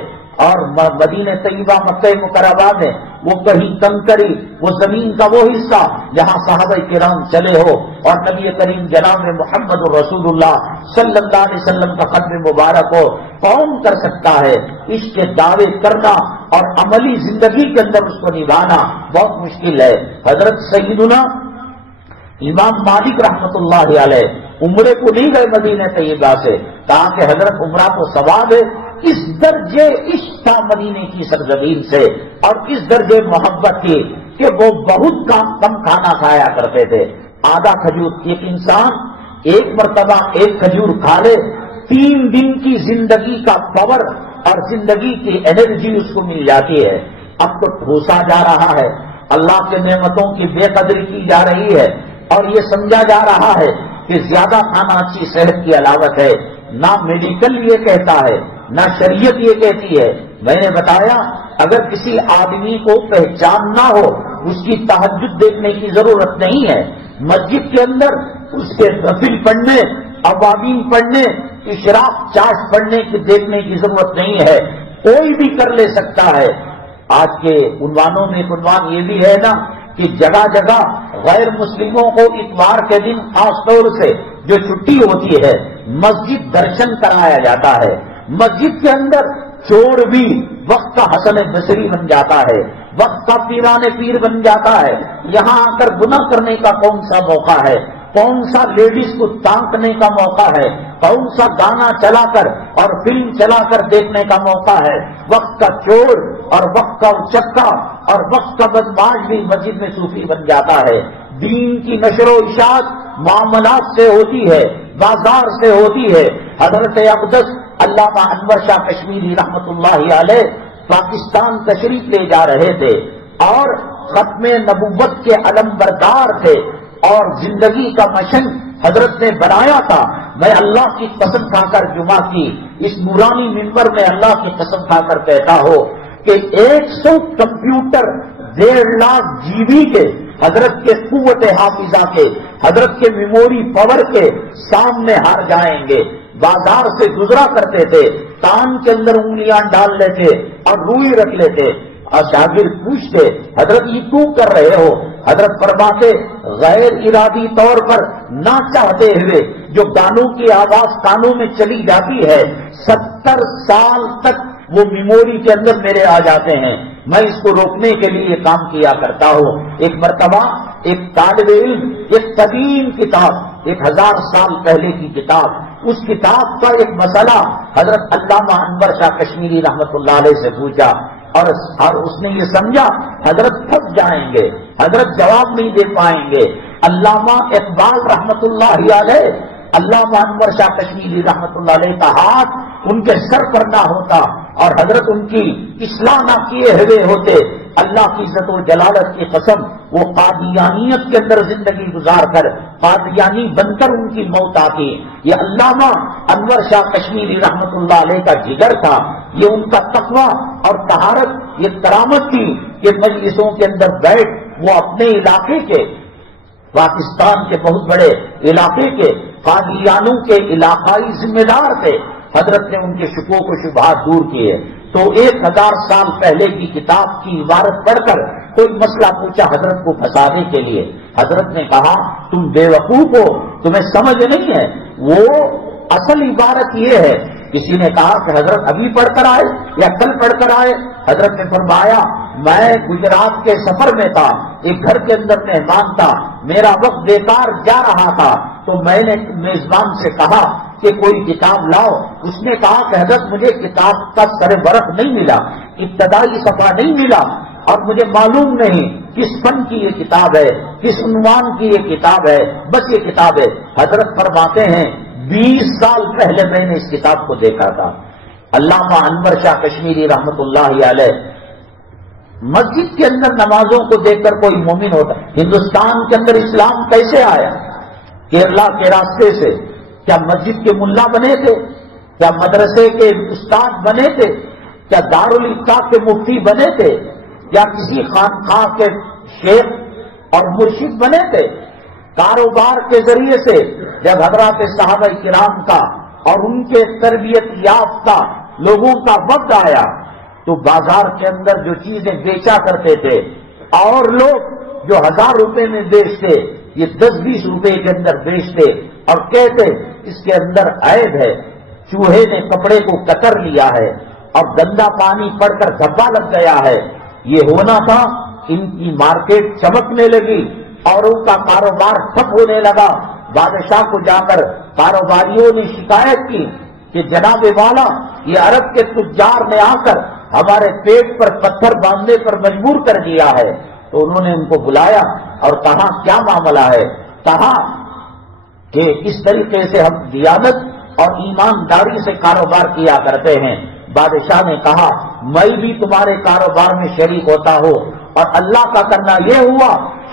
اور مدینہ طیبہ مکہ مکرمہ میں وہ کہیں کنکری، وہ زمین کا وہ حصہ جہاں صحابہ کرام چلے ہو اور نبی کریم جناب محمد رسول اللہ صلی اللہ علیہ وسلم کا قدم مبارک ہو، کون کر سکتا ہے؟ اس کے دعوے کرنا اور عملی زندگی کے اندر اس کو نبھانا بہت مشکل ہے۔ حضرت سیدنا امام مالک رحمت اللہ علیہ عمرے کو نہیں گئے مدینہ طیبہ سے، کہا کہ حضرت عمرہ تو ثواب ہے، اس درجے عشق تھا مدینے کی سرزمین سے اور اس درجے محبت کی کہ وہ بہت کم کھانا کھایا کرتے تھے، آدھا کھجور۔ ایک انسان ایک مرتبہ ایک کھجور کھا لے، 3 دن کی زندگی کا پاور اور زندگی کی انرجی اس کو مل جاتی ہے۔ اب تو ٹھوسا جا رہا ہے، اللہ کے نعمتوں کی بے قدری کی جا رہی ہے اور یہ سمجھا جا رہا ہے کہ زیادہ کھانا اچھی صحت کی علامت ہے۔ نہ میڈیکل یہ کہتا ہے، نہ شریعت یہ کہتی ہے۔ میں نے بتایا اگر کسی آدمی کو پہچاننا ہو اس کی تہجد دیکھنے کی ضرورت نہیں ہے، مسجد کے اندر اس کے نفل پڑھنے، عوامین پڑھنے، اشراق چاش پڑھنے کی دیکھنے کی ضرورت نہیں ہے، کوئی بھی کر لے سکتا ہے۔ آج کے عنوانوں میں ایک عنوان یہ بھی ہے نا کہ جگہ جگہ غیر مسلموں کو اتوار کے دن خاص طور سے جو چھٹی ہوتی ہے مسجد درشن کرایا جاتا ہے، مسجد کے اندر چور بھی وقت کا حسن بصری بن جاتا ہے، وقت کا پیران پیر بن جاتا ہے۔ یہاں آ کر گناہ کرنے کا کون سا موقع ہے؟ کون سا لیڈیز کو تانکنے کا موقع ہے؟ کون سا گانا چلا کر اور فلم چلا کر دیکھنے کا موقع ہے؟ وقت کا چور اور وقت کا اچکا اور وقت کا بدماش بھی مسجد میں صوفی بن جاتا ہے۔ دین کی نشر و اشاعت معاملات سے ہوتی ہے، بازار سے ہوتی ہے۔ حضرت اقدس علامہ انور شاہ کشمیری رحمت اللہ علیہ پاکستان تشریف لے جا رہے تھے اور ختم نبوت کے علم بردار تھے اور زندگی کا مشن حضرت نے بنایا تھا۔ میں اللہ کی قسم کھا کر جمعہ کی اس نورانی منبر میں اللہ کی قسم کھا کر کہتا ہو کہ 100 کمپیوٹر 1.5 لاکھ GB کے حضرت کے قوت حافظہ کے، حضرت کے میموری پاور کے سامنے ہار جائیں گے۔ بازار سے گزرا کرتے تھے، کان کے اندر انگلیاں ڈال لیتے اور روئی رکھ لیتے اور شاگرد پوچھتے حضرت یہ کیوں کر رہے ہو؟ حضرت فرماتے غیر ارادی طور پر نہ چاہتے ہوئے جو گانوں کی آواز کانوں میں چلی جاتی ہے 70 سال تک وہ میموری کے اندر میرے آ جاتے ہیں. میں اس کو روکنے کے لیے کام کیا کرتا ہوں. ایک مرتبہ ایک طالب علم ایک قدیم کتاب 1000 سال پہلے کی کتاب, اس کتاب کا ایک مسئلہ حضرت علامہ انور شاہ کشمیری رحمت اللہ علیہ سے پوچھا, اور اس نے یہ سمجھا حضرت تھک جائیں گے, حضرت جواب نہیں دے پائیں گے. علامہ اقبال رحمت اللہ علیہ, علامہ انور شاہ کشمیری رحمت اللہ علیہ کا ہاتھ ان کے سر پر نہ ہوتا اور حضرت ان کی اصلاح نہ کیے ہوئے ہوتے, اللہ کی عزت و جلالت کی قسم وہ قادیانیت کے اندر زندگی گزار کر قادیانی بن کر ان کی موت آتی. یہ علامہ انور شاہ کشمیری رحمت اللہ علیہ کا جگر تھا, یہ ان کا تقویٰ اور طہارت, یہ کرامت تھی کہ مجلسوں کے اندر بیٹھ وہ اپنے علاقے کے, پاکستان کے بہت بڑے علاقے کے قادیانوں کے علاقائی ذمہ دار تھے. حضرت نے ان کے شکوک و شبہات دور کیے. تو 1000 سال پہلے کی کتاب کی عبارت پڑھ کر کوئی مسئلہ پوچھا حضرت کو پھنسانے کے لیے. حضرت نے کہا تم بے وقوف ہو, تمہیں سمجھ نہیں ہے. وہ اصل عبارت یہ ہے. کسی نے کہا کہ حضرت ابھی پڑھ کر آئے یا کل پڑھ کر آئے؟ حضرت نے فرمایا میں گجرات کے سفر میں تھا, ایک گھر کے اندر مہمان تھا, میرا وقت بیکار جا رہا تھا, تو میں نے میزبان سے کہا کہ کوئی کتاب لاؤ. اس نے کہا کہ حضرت مجھے کتاب کا سر ورق نہیں ملا, ابتدائی صفحہ نہیں ملا, اور مجھے معلوم نہیں کس فن کی یہ کتاب ہے, کس عنوان کی یہ کتاب ہے, بس یہ کتاب ہے. حضرت فرماتے ہیں 20 سال پہلے میں نے اس کتاب کو دیکھا تھا. علامہ انور شاہ کشمیری رحمت اللہ علیہ مسجد کے اندر نمازوں کو دیکھ کر کوئی مومن ہوتا. ہندوستان کے اندر اسلام کیسے آیا؟ کیرلا کے راستے سے. کیا مسجد کے ملا بنے تھے؟ کیا مدرسے کے استاد بنے تھے؟ کیا دارالفتہ کے مفتی بنے تھے؟ کیا کسی خانقاہ کے شیخ اور مرشد بنے تھے؟ کاروبار کے ذریعے سے جب حضرات صحابہ کرام کا اور ان کے تربیت یافتہ لوگوں کا وقت آیا تو بازار کے اندر جو چیزیں بیچا کرتے تھے اور لوگ جو 1000 روپے میں بیچتے یہ 10-20 روپے کے اندر بیچتے اور کہتے اس کے اندر عیب ہے, چوہے نے کپڑے کو کتر لیا ہے اور گندا پانی پڑ کر دھبا لگ گیا ہے. یہ ہونا تھا. ان کی مارکیٹ چمکنے لگی, اوروں کا کاروبار ٹھپ ہونے لگا. بادشاہ کو جا کر کاروباریوں نے شکایت کی کہ جناب والا یہ عرب کے تجار نے آ کر ہمارے پیٹ پر پتھر باندھنے پر مجبور کر دیا ہے. تو انہوں نے ان کو بلایا اور کہا کیا معاملہ ہے؟ کہا کہ اس طریقے سے ہم دیانت اور ایمانداری سے کاروبار کیا کرتے ہیں. بادشاہ نے کہا میں بھی تمہارے کاروبار میں شریک ہوتا ہوں. اور اللہ کا کرنا یہ ہوا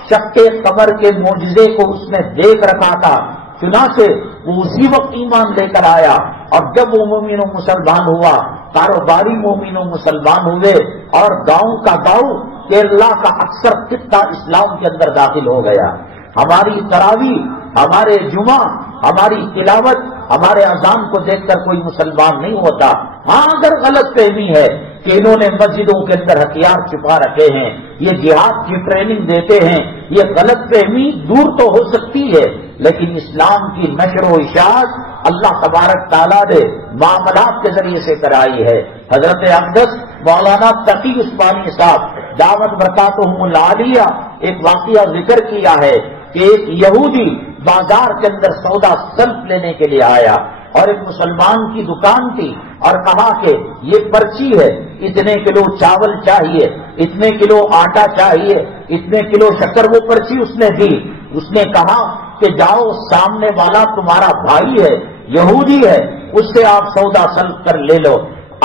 شق قمر کے معجزے کو اس نے دیکھ رکھا تھا, چنانچہ وہ اسی وقت ایمان لے کر آیا. اور جب وہ مومن و مسلمان ہوا, کاروباری مومن و مسلمان ہوئے, اور گاؤں کا گاؤں کیرلا کا اکثر خطہ اسلام کے اندر داخل ہو گیا. ہماری تراویح, ہمارے جمعہ, ہماری تلاوت, ہمارے اذان کو دیکھ کر کوئی مسلمان نہیں ہوتا. ہاں اگر غلط فہمی ہے کہ انہوں نے مسجدوں کے اندر ہتھیار چھپا رکھے ہیں, یہ جہاد کی ٹریننگ دیتے ہیں, یہ غلط فہمی دور تو ہو سکتی ہے, لیکن اسلام کی نشر و اشاعت اللہ تبارک تعالیٰ نے معاملات کے ذریعے سے کرائی ہے. حضرت اقدس مولانا تقی عثمانی صاحب دعوت برکاتہم العالیہ ایک واقعہ ذکر کیا ہے کہ ایک یہودی بازار کے اندر سودا سلف لینے کے لیے آیا اور ایک مسلمان کی دکان تھی اور کہا کہ یہ پرچی ہے, اتنے کلو چاول چاہیے, اتنے کلو آٹا چاہیے, اتنے کلو شکر. وہ پرچی اس نے دی. اس نے کہا کہ جاؤ سامنے والا تمہارا بھائی ہے, یہودی ہے, اس سے آپ سودا سلف کر لے لو.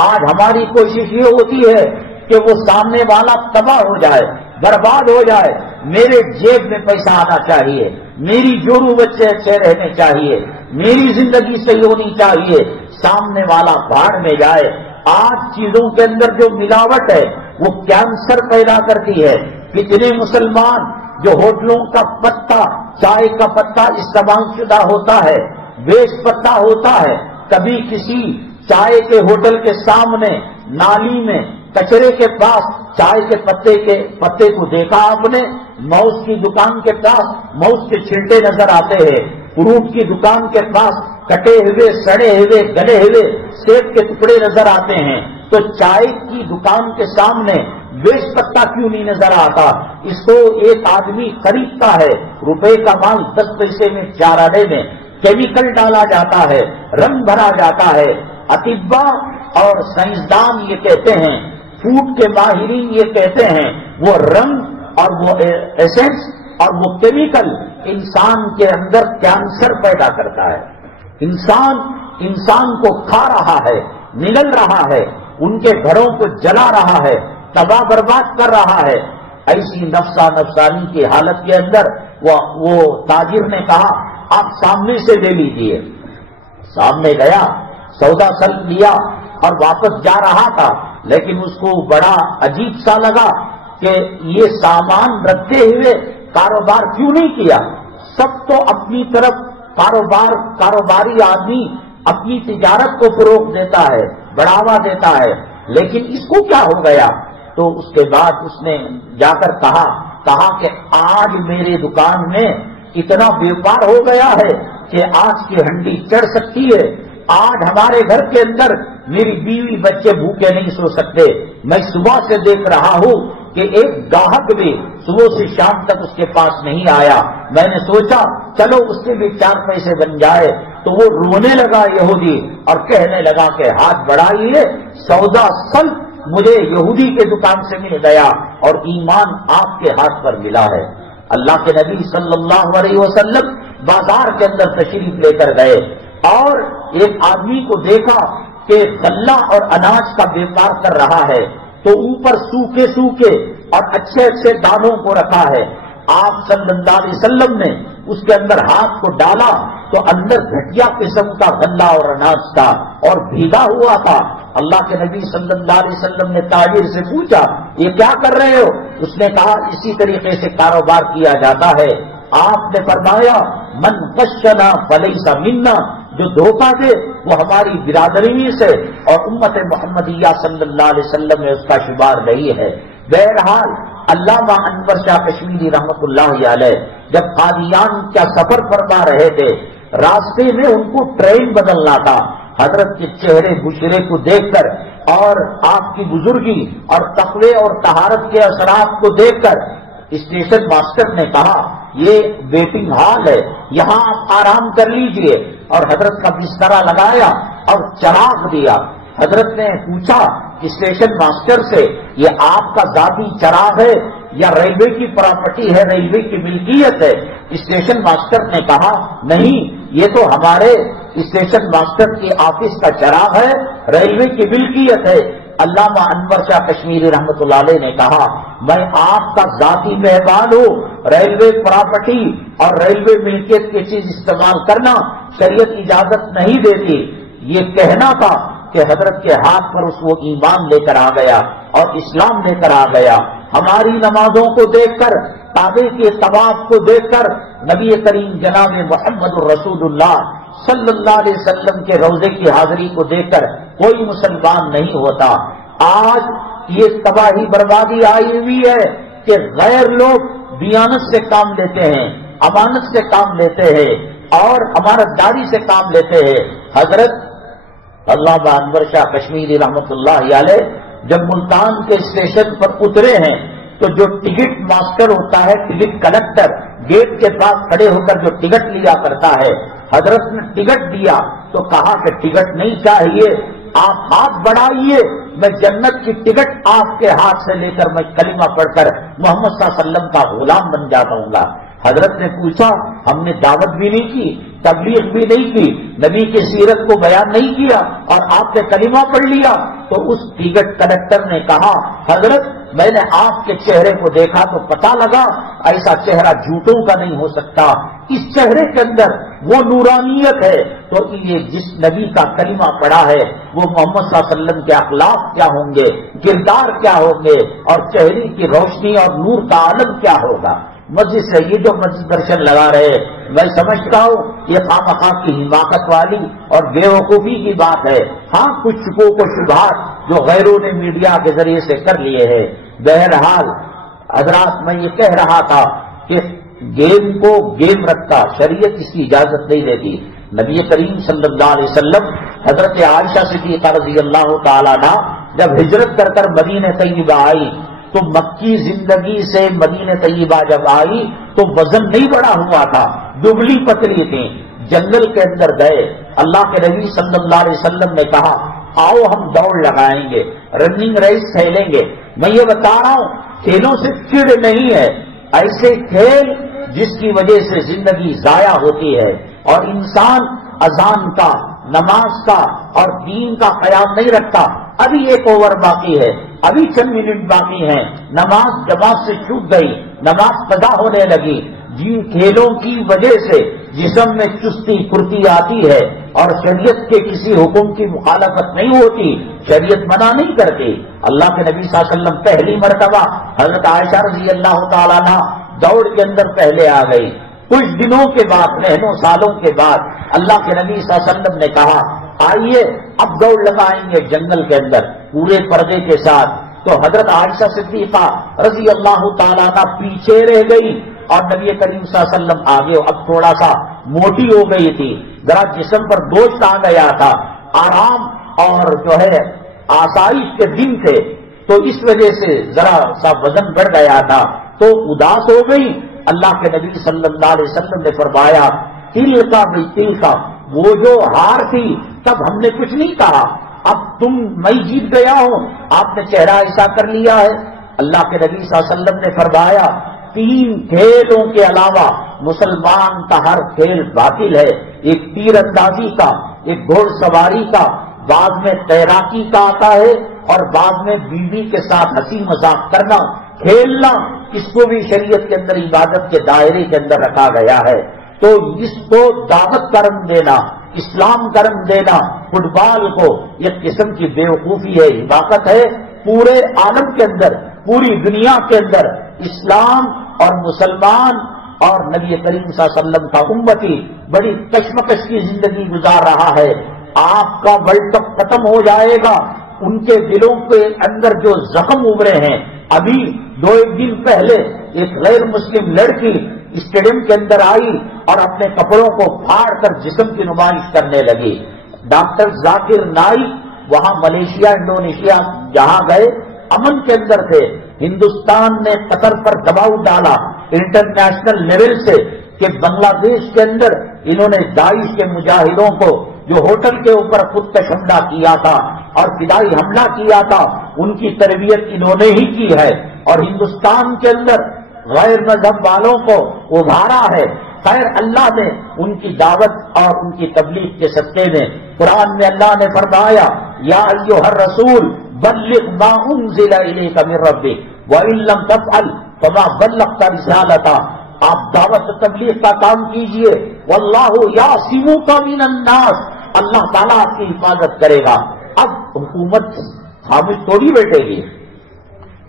آج ہماری کوشش یہ ہوتی ہے کہ وہ سامنے والا تباہ ہو جائے, برباد ہو جائے. میرے جیب میں پیسہ آنا چاہیے, میری جورو بچے اچھے رہنے چاہیے, میری زندگی صحیح ہونی چاہیے, سامنے والا بھاڑ میں جائے. آج چیزوں کے اندر جو ملاوٹ ہے وہ کینسر پیدا کرتی ہے. کتنے مسلمان جو ہوٹلوں کا پتا, چائے کا پتا استعمال شدہ ہوتا ہے, بیس پتا ہوتا ہے, کبھی کسی چائے کے ہوٹل کے سامنے نالی میں کچرے کے پاس چائے کے پتے کو دیکھا آپ نے, موز کی دکان کے پاس موز کے چھلٹے نظر آتے ہیں, فروٹ کی دکان کے پاس کٹے ہوئے, سڑے ہوئے, گلے ہوئے سیب کے ٹکڑے نظر آتے ہیں. تو چائے کی دکان کے سامنے بیچ پتا کیوں نہیں نظر آتا؟ اس کو ایک آدمی خریدتا ہے، روپے کا مال 10 پیسے میں 4 آنے میں کیمیکل ڈالا جاتا ہے، رنگ بھرا جاتا ہے۔ اطباء اور سائنسدان یہ کہتے ہیں، فوڈ کے ماہرین یہ کہتے ہیں، وہ رنگ اور وہ ایسنس اور وہ کیمیکل انسان کے اندر کینسر پیدا کرتا ہے۔ انسان کو کھا رہا ہے، نگل رہا ہے، ان کے گھروں کو جلا رہا ہے، تباہ برباد کر رہا ہے۔ ایسی نفسانی کی حالت کے اندر وہ تاجر نے کہا آپ سامنے سے لے لیجیے۔ سامنے گیا، سودا سلف لیا اور واپس جا رہا تھا، لیکن اس کو بڑا عجیب سا لگا کہ یہ سامان رکھتے ہوئے کاروبار کیوں نہیں کیا؟ سب تو اپنی طرف کاروباری آدمی اپنی تجارت کو فروغ دیتا ہے، بڑھاوا دیتا ہے، لیکن اس کو کیا ہو گیا؟ تو اس کے بعد اس نے جا کر کہا کہ آج میرے دکان میں اتنا بیوپار ہو گیا ہے کہ آج کی ہنڈی چڑھ سکتی ہے۔ آج ہمارے گھر کے اندر میری بیوی بچے بھوکے نہیں سو سکتے۔ میں صبح سے دیکھ رہا ہوں کہ ایک گاہک بھی صبح سے شام تک اس کے پاس نہیں آیا۔ میں نے سوچا چلو اس کے بھی 4 پیسے بن جائے، تو وہ رونے لگا یہودی اور کہنے لگا کہ ہاتھ بڑھائیے، سودا سلف مجھے یہودی کے دکان سے مل گیا اور ایمان آپ کے ہاتھ پر ملا ہے۔ اللہ کے نبی صلی اللہ علیہ وسلم بازار کے اندر تشریف لے کر گئے اور ایک آدمی کو دیکھا کہ غلہ اور اناج کا بیپار کر رہا ہے، تو اوپر سوکھے اور اچھے دانوں کو رکھا ہے۔ آپ صلی اللہ علیہ وسلم نے اس کے اندر ہاتھ کو ڈالا تو اندر گھٹیا قسم کا غلہ اور اناج تھا اور بھیگا ہوا تھا۔ اللہ کے نبی صلی اللہ علیہ وسلم نے تاجر سے پوچھا یہ کیا کر رہے ہو؟ اس نے کہا اسی طریقے سے کاروبار کیا جاتا ہے۔ آپ نے فرمایا من غشنا فلیس منا، جو دھوکہ دے وہ ہماری برادری سے اور امت محمدیہ صلی اللہ علیہ وسلم میں اس کا شمار نہیں ہے۔ بہرحال علامہ انور شاہ کشمیری رحمت اللہ علیہ جب قادیان کا سفر فرما رہے تھے، راستے میں ان کو ٹرین بدلنا تھا۔ حضرت کے چہرے بشرے کو دیکھ کر اور آپ کی بزرگی اور تقوی اور طہارت کے اثرات کو دیکھ کر اسٹیشن ماسٹر نے کہا یہ ویٹنگ ہال ہے، یہاں آپ آرام کر لیجئے، اور حضرت کا بسترا لگایا اور چراغ دیا۔ حضرت نے پوچھا اسٹیشن ماسٹر سے یہ آپ کا ذاتی چراغ ہے یا ریلوے کی پراپرٹی ہے، ریلوے کی ملکیت ہے؟ اسٹیشن ماسٹر نے کہا نہیں، یہ تو ہمارے اسٹیشن ماسٹر کی آفس کا چراغ ہے، ریلوے کی ملکیت ہے۔ علامہ انور شاہ کشمیری رحمت اللہ علیہ نے کہا میں آپ کا ذاتی مہمان ہوں، ریلوے پراپرٹی اور ریلوے ملکیت کی چیز استعمال کرنا شریعت اجازت نہیں دیتی۔ یہ کہنا تھا کہ حضرت کے ہاتھ پر اس وہ ایمان لے کر آ گیا اور اسلام لے کر آ گیا۔ ہماری نمازوں کو دیکھ کر، کعبے کے طواف کو دیکھ کر، نبی کریم جناب محمد الرسول اللہ صلی اللہ علیہ وسلم کے روضے کی حاضری کو دیکھ کر کوئی مسلمان نہیں ہوتا۔ آج یہ تباہی بربادی آئی ہوئی ہے کہ غیر لوگ دیانت سے کام لیتے ہیں، امانت سے کام لیتے ہیں اور امانتداری سے کام لیتے ہیں۔ حضرت علامہ انور شاہ کشمیری رحمت اللہ علیہ جب ملتان کے اسٹیشن پر اترے ہیں تو جو ٹکٹ ماسٹر ہوتا ہے، ٹکٹ کلیکٹر، گیٹ کے پاس کھڑے ہو کر جو ٹکٹ لیا کرتا ہے، حضرت نے ٹکٹ دیا تو کہا کہ ٹکٹ نہیں چاہیے، آپ ہاتھ بڑھائیے، میں جنت کی ٹکٹ آپ کے ہاتھ سے لے کر میں کلمہ پڑھ کر محمد صلی اللہ علیہ وسلم کا غلام بن جاتا ہوں گا۔ حضرت نے پوچھا ہم نے دعوت بھی نہیں کی، تبلیغ بھی نہیں کی، نبی کی سیرت کو بیان نہیں کیا اور آپ نے کلمہ پڑھ لیا؟ تو اس ٹکٹ کلیکٹر نے کہا حضرت میں نے آپ کے چہرے کو دیکھا تو پتا لگا ایسا چہرہ جھوٹوں کا نہیں ہو سکتا، اس چہرے کے اندر وہ نورانیت ہے، تو یہ جس نبی کا کلمہ پڑھا ہے وہ محمد صلی اللہ علیہ وسلم کے اخلاق کیا ہوں گے، کردار کیا ہوں گے، اور چہرے کی روشنی اور نور کا عالم کیا ہوگا۔ مسجد سے یہ جو مسجد درشن لگا رہے میں سمجھتا ہوں یہ خواہ کی حماقت والی اور بے وقوفی کی بات ہے۔ ہاں کچھ شکوک و شبہات جو غیروں نے میڈیا کے ذریعے سے کر لیے ہیں۔ بہرحال حضرات میں یہ کہہ رہا تھا کہ گیم کو گیم رکھتا، شریعت اس کی اجازت نہیں دیتی۔ نبی کریم صلی اللہ علیہ وسلم حضرت عائشہ صدیقہ رضی اللہ تعالیٰ عنہ جب ہجرت کر کر مدینہ طیبہ آئی تو مکی زندگی سے مدینہ طیبہ جب آئی تو وزن نہیں بڑا ہوا تھا، دبلی پتلی تھی. جنگل کے اندر گئے، اللہ کے نبی صلی اللہ علیہ وسلم نے کہا آؤ ہم دوڑ لگائیں گے، رننگ ریس کھیلیں گے. میں یہ بتا رہا ہوں کھیلوں سے چڑ نہیں ہے، ایسے کھیل جس کی وجہ سے زندگی ضائع ہوتی ہے اور انسان اذان کا، نماز کا اور دین کا خیال نہیں رکھتا. ابھی 1 اوور باقی ہے، ابھی چند منٹ باقی ہیں، نماز جماعت سے چھوٹ گئی، نماز قضا ہونے لگی. جن کھیلوں کی وجہ سے جسم میں چستی پھرتی آتی ہے اور شریعت کے کسی حکم کی مخالفت نہیں ہوتی، شریعت منع نہیں کرتی. اللہ کے نبی صلی اللہ علیہ وسلم پہلی مرتبہ حضرت عائشہ رضی اللہ تعالیٰ عنہ دوڑ کے اندر پہلے آ گئی. کچھ دنوں کے بعد، مہینوں سالوں کے بعد اللہ کے نبی صلی اللہ علیہ وسلم نے کہا آئیے اب دوڑ لگائیں گے جنگل کے اندر پورے پردے کے ساتھ. تو حضرت عائشہ صدیقہ رضی اللہ تعالیٰ عنہ پیچھے رہ گئی اور نبی کریم صلی اللہ علیہ وسلم آگے. اب تھوڑا سا موٹی ہو گئی تھی، ذرا جسم پر بوجھ آ گیا تھا، آرام اور جو ہے آسائش کے دن تھے تو اس وجہ سے ذرا سا وزن بڑھ گیا تھا تو اداس ہو گئی. اللہ کے نبی صلی اللہ علیہ وسلم نے فرمایا تل کا بھی تل کا، وہ جو ہار تھی تب ہم نے کچھ نہیں کہا، اب میں جیت گیا ہوں، آپ نے چہرہ ایسا کر لیا ہے. اللہ کے نبی صلی اللہ علیہ وسلم نے فرمایا 3 کھیلوں کے علاوہ مسلمان کا ہر کھیل باطل ہے. ایک تیر اندازی کا، ایک گھوڑ سواری کا، بعد میں تیراکی کا آتا ہے اور بعد میں بیوی کے ساتھ ہنسی مذاق کرنا، کھیلنا، اس کو بھی شریعت کے اندر عبادت کے دائرے کے اندر رکھا گیا ہے. تو اس کو دعوت کا رنگ دینا، اسلام کا رنگ دینا فٹ بال کو، ایک قسم کی بیوقوفی ہے، حماقت ہے. پورے عالم کے اندر، پوری دنیا کے اندر اسلام اور مسلمان اور نبی کریم صلی اللہ علیہ وسلم کا امتی بڑی کشمکش کی زندگی گزار رہا ہے. آپ کا ورلڈ کپ ختم ہو جائے گا، ان کے دلوں کے اندر جو زخم ابھرے ہیں. ابھی 2-1 دن پہلے ایک غیر مسلم لڑکی اسٹیڈیم کے اندر آئی اور اپنے کپڑوں کو پھاڑ کر جسم کی نمائش کرنے لگی. ڈاکٹر ذاکر نائک وہاں ملیشیا، انڈونیشیا جہاں گئے امن کے اندر تھے. ہندوستان نے قطر پر دباؤ ڈالا انٹرنیشنل لیول سے کہ بنگلہ دیش کے اندر انہوں نے داعش کے مجاہدوں کو جو ہوٹل کے اوپر خودکش حملہ کیا تھا اور فدائی حملہ کیا تھا ان کی تربیت انہوں نے ہی کی ہے اور ہندوستان کے اندر غیر مذہب والوں کو ابھارا ہے. خیر اللہ نے ان کی دعوت اور ان کی تبلیغ کے صدقے میں قرآن میں اللہ نے فرمایا یا ایھا الرسول بلغ ما انزل الیک من ربک وان لم تفعل فما بلغت رسالتہ. آپ دعوت تبلیغ کا کام کیجئے. واللہ یعصمک من الناس، اللہ تعالیٰ آپ کی حفاظت کرے گا. اب حکومت خاموش تھوڑی بیٹھے گی،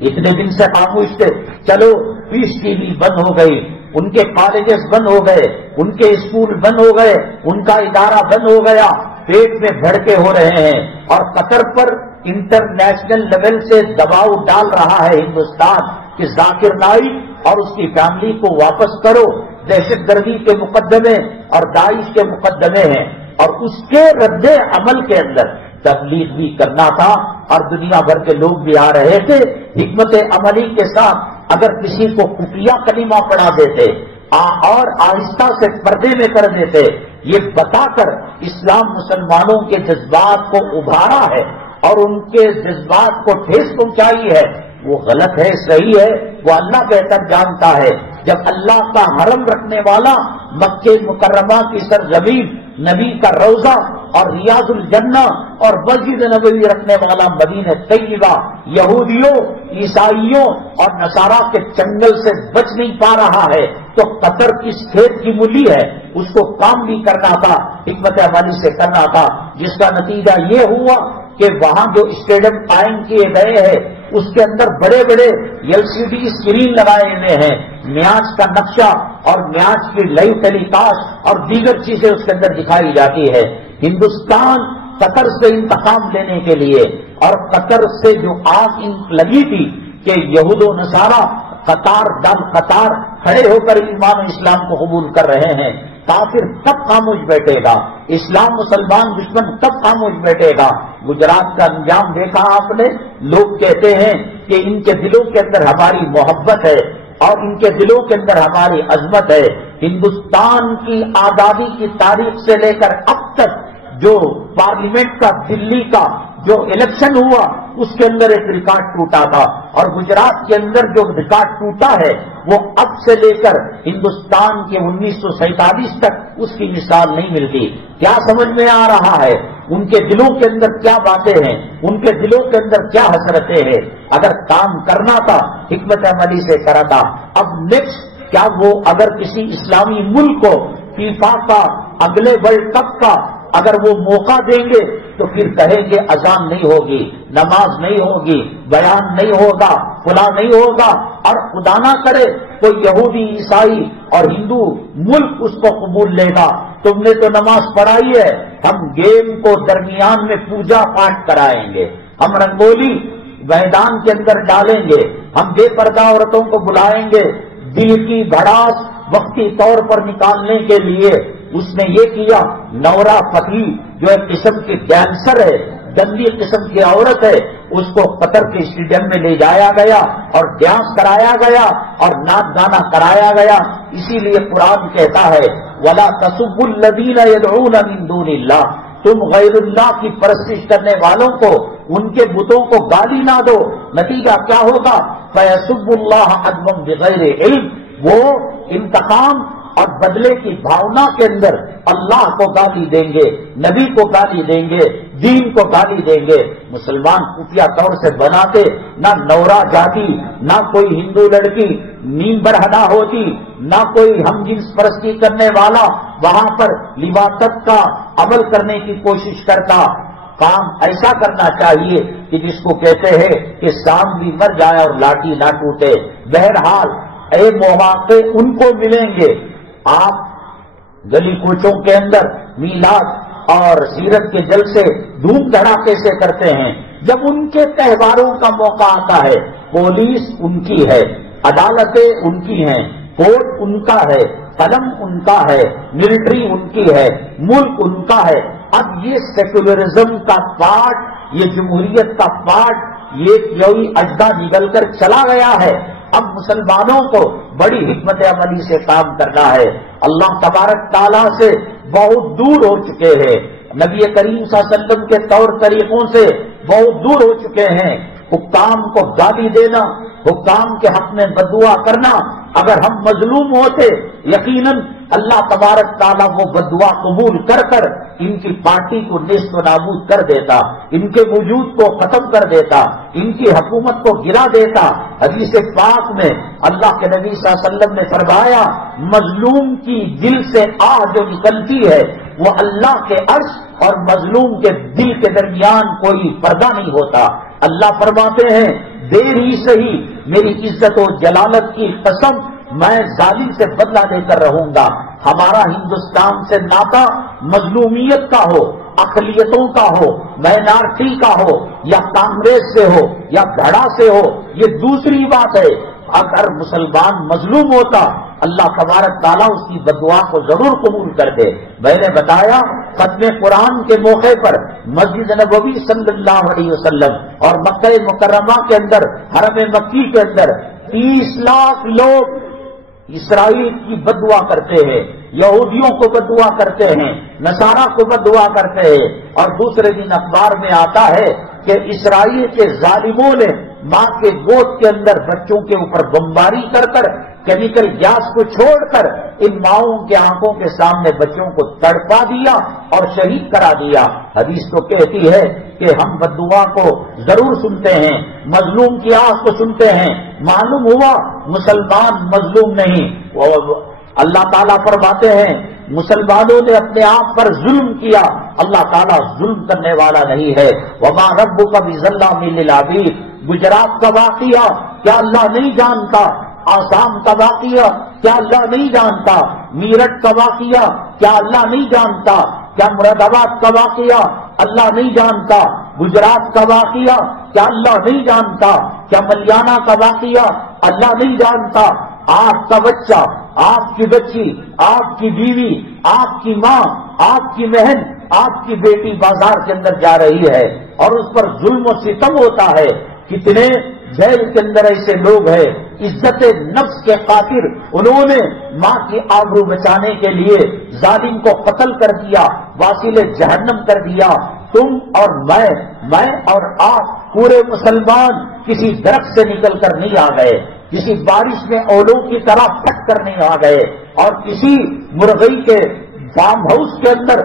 اتنے دن سے خاموش تھے. چلو پیس ٹی وی بند ہو گئی، ان کے کالجز بند ہو گئے، ان کے اسکول بند ہو گئے، ان کا ادارہ بند ہو گیا، پیٹ میں بھڑکے ہو رہے ہیں اور قطر پر انٹرنیشنل لیول سے دباؤ ڈال رہا ہے ہندوستان کہ ذاکر نائک اور اس کی فیملی کو واپس کرو. دہشت گردی کے مقدمے اور داعش کے مقدمے ہیں اور اس کے رد عمل کے اندر تبلیغ بھی کرنا تھا اور دنیا بھر کے لوگ بھی آ رہے تھے. حکمت عملی کے ساتھ اگر کسی کو خفیہ کلمہ پڑھا دیتے اور آہستہ سے پردے میں کر دیتے، یہ بتا کر اسلام مسلمانوں کے جذبات کو ابھارا ہے اور ان کے جذبات کو ٹھیس پہنچائی ہے، وہ غلط ہے صحیح ہے وہ اللہ بہتر جانتا ہے. جب اللہ کا حرم رکھنے والا مکہ مکرمہ کی سرزمین، نبی کا روضہ اور ریاض الجنہ اور مسجد نبوی رکھنے والا مدینہ طیبہ یہودیوں، عیسائیوں اور نصارہ کے چنگل سے بچ نہیں پا رہا ہے تو قطر کس کھیت کی مولی ہے. اس کو کام بھی کرنا تھا، حکمت عملی سے کرنا تھا، جس کا نتیجہ یہ ہوا کہ وہاں جو اسٹیڈیم قائم کیے گئے ہیں اس کے اندر بڑے بڑے LCD اسکرین لگائے ہوئے ہیں. میچ کا نقشہ اور میچ کی لائیو ٹیلی کاسٹ اور دیگر چیزیں اس کے اندر دکھائی جاتی ہے. ہندوستان قطر سے انتقام لینے کے لیے اور قطر سے جو آگ لگی تھی کہ یہود و نصارہ قطار دم قطار کھڑے ہو کر ایمان و اسلام کو قبول کر رہے ہیں، کافر تب خاموش بیٹھے گا، اسلام مسلمان دشمن تب خاموش بیٹھے گا گجرات کا انجام دیکھا آپ نے. لوگ کہتے ہیں کہ ان کے دلوں کے اندر ہماری محبت ہے اور ان کے دلوں کے اندر ہماری عظمت ہے. ہندوستان کی آزادی کی تاریخ سے لے کر اب تک جو پارلیمنٹ کا دلی کا جو الیکشن ہوا اس کے اندر ایک ریکارڈ ٹوٹا تھا، اور گجرات کے اندر جو ریکارڈ ٹوٹا ہے وہ اب سے لے کر ہندوستان کے 1947 تک اس کی مثال نہیں ملتی. کیا سمجھ میں آ رہا ہے ان کے دلوں کے اندر کیا باتیں ہیں، ان کے دلوں کے اندر کیا حسرتیں ہیں. اگر کام کرنا تھا حکمت عملی سے کرا تھا. اب نیکسٹ کیا وہ اگر کسی اسلامی ملک کو فیفا کا اگلے ورلڈ کپ کا اگر وہ موقع دیں گے تو پھر کہیں گے اذان نہیں ہوگی، نماز نہیں ہوگی، بیان نہیں ہوگا، فلاں نہیں ہوگا، اور خدا نہ کرے کوئی یہودی عیسائی اور ہندو ملک اس کو قبول لے گا. تم نے تو نماز پڑھائی ہے، ہم گیم کو درمیان میں پوجا پاٹ کرائیں گے، ہم رنگولی میدان کے اندر ڈالیں گے، ہم بے پردہ عورتوں کو بلائیں گے دل کی بھڑاس وقتی طور پر نکالنے کے لیے. اس نے یہ کیا. نورا فتح جو ایک قسم کی ڈانسر ہے، گندی قسم کی عورت ہے، اس کو قطر کے اسٹیڈیم میں لے جایا گیا اور ڈانس کرایا گیا اور ناچ گانا کرایا گیا. اسی لیے قرآن کہتا ہے وَلَا تَسُبُّوا الَّذِينَ يَدْعُونَ مِن دُونِ اللَّهِ، تم غیر اللہ کی پرستش کرنے والوں کو، ان کے بتوں کو گالی نہ دو. نتیجہ کیا ہوگا؟ فَيَسُبُّ اللَّهَ عَدْوًا بِغَيْرِ علم، وہ انتقام اور بدلے کی بھاونا کے اندر اللہ کو گالی دیں گے، نبی کو گالی دیں گے، دین کو گالی دیں گے. مسلمان خفیہ طور سے بناتے، نہ نورا جاتی، نہ کوئی ہندو لڑکی نیم برہنہ ہوتی، نہ کوئی ہم جنس پرستی کرنے والا وہاں پر لباست کا عمل کرنے کی کوشش کرتا. کام ایسا کرنا چاہیے کہ جس کو کہتے ہیں کہ سام بھی مر جائے اور لاٹھی نہ ٹوٹے. بہرحال اے مواقع ان کو ملیں گے. آپ گلی کوچوں کے اندر میلاد اور سیرت کے جلسے دھوم دھڑاکے سے کرتے ہیں. جب ان کے تہواروں کا موقع آتا ہے پولیس ان کی ہے، عدالتیں ان کی ہیں، کورٹ ان کا ہے، قلم ان کا ہے، ملٹری ان کی ہے، ملک ان کا ہے. اب یہ سیکولرزم کا پارٹ، یہ جمہوریت کا پارٹ، یہ کوئی اجدا نگل کر چلا گیا ہے. اب مسلمانوں کو بڑی حکمت عملی سے کام کرنا ہے. اللہ تبارک تعالیٰ سے بہت دور ہو چکے ہیں، نبی کریم صلی اللہ علیہ وسلم کے طور طریقوں سے بہت دور ہو چکے ہیں. حکام کو گالی دینا، حکام کے حق میں بددعا کرنا، اگر ہم مظلوم ہوتے یقیناً اللہ تبارک تعالیٰ وہ بددعا قبول کر کر ان کی پارٹی کو نیست و نابود کر دیتا، ان کے وجود کو ختم کر دیتا، ان کی حکومت کو گرا دیتا. حدیث پاک میں اللہ کے نبی صلی اللہ علیہ وسلم نے فرمایا مظلوم کی دل سے آہ جو نکلتی ہے وہ اللہ کے عرش اور مظلوم کے دل کے درمیان کوئی پردہ نہیں ہوتا. اللہ فرماتے ہیں دیر ہی صحیح میری عزت و جلالت کی قسم میں ظالم سے بدلہ لے کر رہوں گا. ہمارا ہندوستان سے ناطا مظلومیت کا ہو، اقلیتوں کا ہو، مائنارٹی کا ہو، یا کانگریس سے ہو یا گھڑا سے ہو، یہ دوسری بات ہے. اگر مسلمان مظلوم ہوتا اللہ تبارک تعالیٰ اس کی بددعا کو ضرور قبول کرتے. میں نے بتایا ختم قرآن کے موقع پر مسجد نبوی صلی اللہ علیہ وسلم اور مکہ مکرمہ کے اندر حرم مکی کے اندر 30 لاکھ لوگ اسرائیل کی بددعا کرتے ہیں، یہودیوں کو بددعا کرتے ہیں، نصارہ کو بددعا کرتے ہیں. اور دوسرے دن اخبار میں آتا ہے کہ اسرائیل کے ظالموں نے ماں کے گود کے اندر بچوں کے اوپر بمباری کر کر کیمیکل گیس کو چھوڑ کر ان ماؤں کے آنکھوں کے سامنے بچوں کو تڑپا دیا اور شہید کرا دیا. حدیث تو کہتی ہے کہ ہم بددعا کو ضرور سنتے ہیں، مظلوم کی آہ کو سنتے ہیں. معلوم ہوا مسلمان مظلوم نہیں. اللہ تعالیٰ فرماتے ہیں مسلمانوں نے اپنے آپ پر ظلم کیا، اللہ تعالیٰ ظلم کرنے والا نہیں ہے. وما ربک بظلام للعبید. گجرات کا واقعہ کیا اللہ نہیں جانتا؟ آسام کا واقعہ کیا اللہ نہیں جانتا؟ میرٹھ کا واقعہ کیا اللہ نہیں جانتا؟ کیا مراد آباد کا واقعہ اللہ نہیں جانتا؟ گجرات کا واقعہ کیا اللہ نہیں جانتا؟ کیا ملیانہ کا واقعہ اللہ نہیں جانتا؟ آپ کا بچہ، آپ کی بچی، آپ کی بیوی، آپ کی ماں، آپ کی بہن آپ کی بیٹی بازار کے اندر جا رہی ہے اور اس پر ظلم و ستم ہوتا ہے. کتنے جیل کے اندر ایسے لوگ ہیں عزت نفس کے خاطر انہوں نے ماں کی آبرو بچانے کے لیے ظالم کو قتل کر دیا, واصل جہنم کر دیا. تم اور میں اور آپ پورے مسلمان کسی درخت سے نکل کر نہیں آ گئے, کسی بارش میں اولوں کی طرح پھٹ کر نہیں آ گئے, اور کسی مرغئی کے فارم ہاؤس کے اندر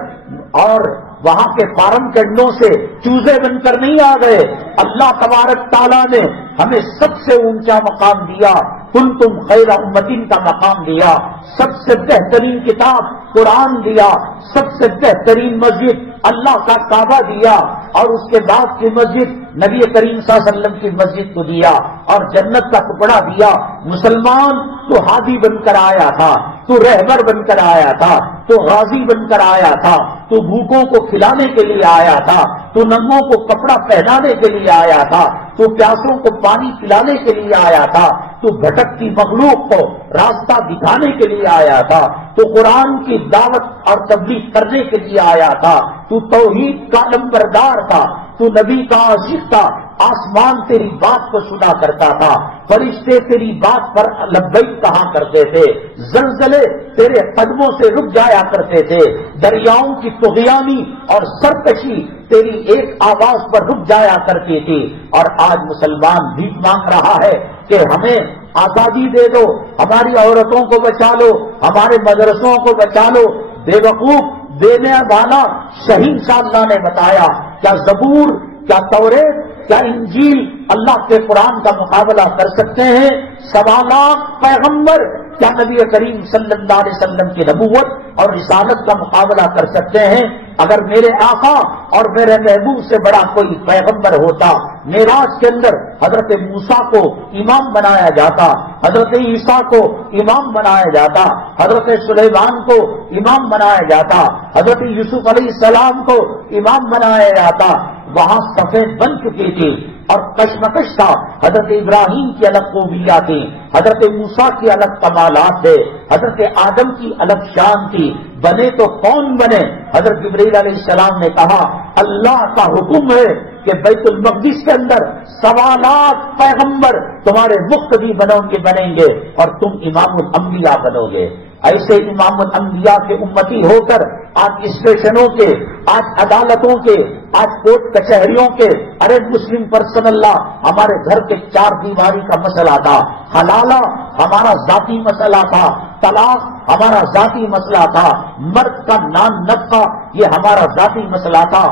اور وہاں کے فارم کے انڈوں سے چوزے بن کر نہیں آ گئے. اللہ تبارک تعالیٰ نے ہمیں سب سے اونچا مقام دیا, کنتم خیر امتین کا مقام دیا, سب سے بہترین کتاب قرآن دیا, سب سے بہترین مسجد اللہ کا کعبہ دیا, اور اس کے بعد کی مسجد نبی کریم صلی اللہ علیہ وسلم کی مسجد کو دیا, اور جنت کا ٹکڑا دیا. مسلمان تو ہادی بن کر آیا تھا, تو رہبر بن کر آیا تھا, تو غازی بن کر آیا تھا, تو بھوکوں کو کھلانے کے لیے آیا تھا, تو ننگوں کو کپڑا پہنانے کے لیے آیا تھا, تو پیاسوں کو پانی پلانے کے لیے آیا تھا, تو بھٹکتی مخلوق کو راستہ دکھانے کے لیے آیا تھا, تو قرآن کی دعوت اور تبلیغ کرنے کے لیے آیا تھا, تو توحید کا نمبردار تھا, تو نبی کا عاشق تھا. آسمان تیری بات کو سنا کرتا تھا, فرشتے تیری بات پر لبیک کہا کرتے تھے, زلزلے تیرے قدموں سے رک جایا کرتے تھے, دریاؤں کی طغیانی اور سرکشی تیری ایک آواز پر رک جایا کرتی تھی. اور آج مسلمان بھیک مانگ رہا ہے کہ ہمیں آزادی دے دو, ہماری عورتوں کو بچا لو, ہمارے مدرسوں کو بچا لو. بے وقوف دینے والا شہید صاحب اللہ نے بتایا, کیا زبور, کیا توریت, کیا انجیل اللہ کے قرآن کا مقابلہ کر سکتے ہیں؟ 1.25 لاکھ پیغمبر کیا نبی کریم صلی اللہ علیہ وسلم کی نبوت اور رسالت کا مقابلہ کر سکتے ہیں؟ اگر میرے آقا اور میرے محبوب سے بڑا کوئی پیغمبر ہوتا, معراج کے اندر حضرت موسیٰ کو امام بنایا جاتا, حضرت عیسیٰ کو امام بنایا جاتا, حضرت سلیمان کو امام بنایا جاتا, حضرت یوسف علیہ السلام کو امام بنایا جاتا. وہاں صفیں بن چکی تھی اور کشمکش تھا. حضرت ابراہیم کی الگ خوبیاں تھی, حضرت موسیٰ کی الگ کمالات تھے, حضرت آدم کی الگ شان تھی. بنے تو کون بنے؟ حضرت جبرائیل علیہ السلام نے کہا اللہ کا حکم ہے کہ بیت المقدس کے اندر 1.25 لاکھ پیغمبر تمہارے مقتدی بنیں گے اور تم امام الانبیاء بنو گے. ایسے امام الانبیاء کے امتی ہو کر آج اسٹیشنوں کے, آج عدالتوں کے, آج کورٹ کچہریوں کے, ارے مسلم پرسن اللہ ہمارے گھر کے 4 دیواری کا مسئلہ تھا, حلالہ ہمارا ذاتی مسئلہ تھا, طلاق ہمارا ذاتی مسئلہ تھا, مرد کا نان نفقہ یہ ہمارا ذاتی مسئلہ تھا,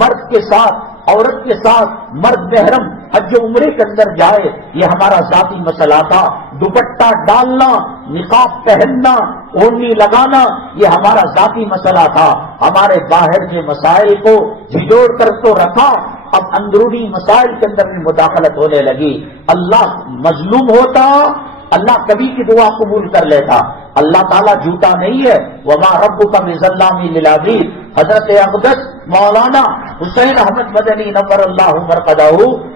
مرد کے ساتھ عورت کے ساتھ مرد محرم حج و عمرے کے اندر جائے یہ ہمارا ذاتی مسئلہ تھا, دوپٹہ ڈالنا, نقاب پہننا, اونی لگانا یہ ہمارا ذاتی مسئلہ تھا. ہمارے باہر کے مسائل کو جھجوڑ کر تو رکھا, اب اندرونی مسائل کے اندر بھی مداخلت ہونے لگی. اللہ مظلوم ہوتا, اللہ کبھی کی دعا قبول کر لیتا. اللہ تعالیٰ جھوٹا نہیں ہے. وما ربک بظلام للعبید. حضرت اقدس مولانا حسین احمد مدنی نور اللہ مرقدہ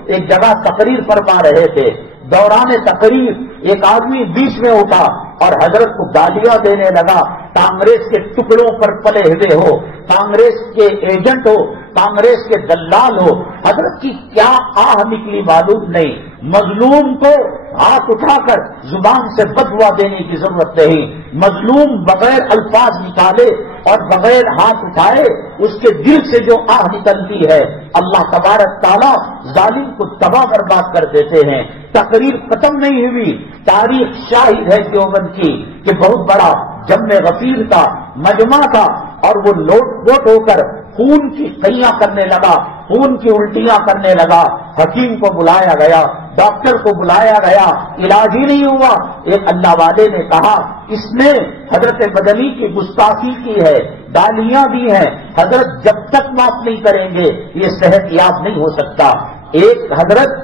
ایک جگہ تقریر فرما رہے تھے. دوران تقریر ایک آدمی بیچ میں اٹھا اور حضرت کو گالیاں دینے لگا. کانگریس کے ٹکڑوں پر پلے ہوئے ہو, کانگریس کے ایجنٹ ہو, کانگریس کے دلال ہو. حضرت کی کیا آہ نکلی معلوم نہیں. مظلوم کو ہاتھ اٹھا کر زبان سے بدوا دینے کی ضرورت نہیں. مظلوم بغیر الفاظ نکالے اور بغیر ہاتھ اٹھائے اس کے دل سے جو آہ نکلتی ہے اللہ تبارک تعالیٰ ظالم کو تباہ برباد کر دیتے ہیں. تقریر ختم نہیں ہوئی. تاریخ شاہد ہے دیوبند کی کہ بہت بڑا جمع غفیر کا مجمع تھا اور وہ لوٹ پوٹ ہو کر خون کی قیاں کرنے لگا, خون کی الٹیاں کرنے لگا. حکیم کو بلایا گیا, ڈاکٹر کو بلایا گیا, علاج ہی نہیں ہوا. ایک اللہ والے نے کہا اس نے حضرت مدنی کی گستاخی کی ہے, گالیاں دی ہیں, حضرت جب تک معاف نہیں کریں گے یہ صحت یاب نہیں ہو سکتا. ایک حضرت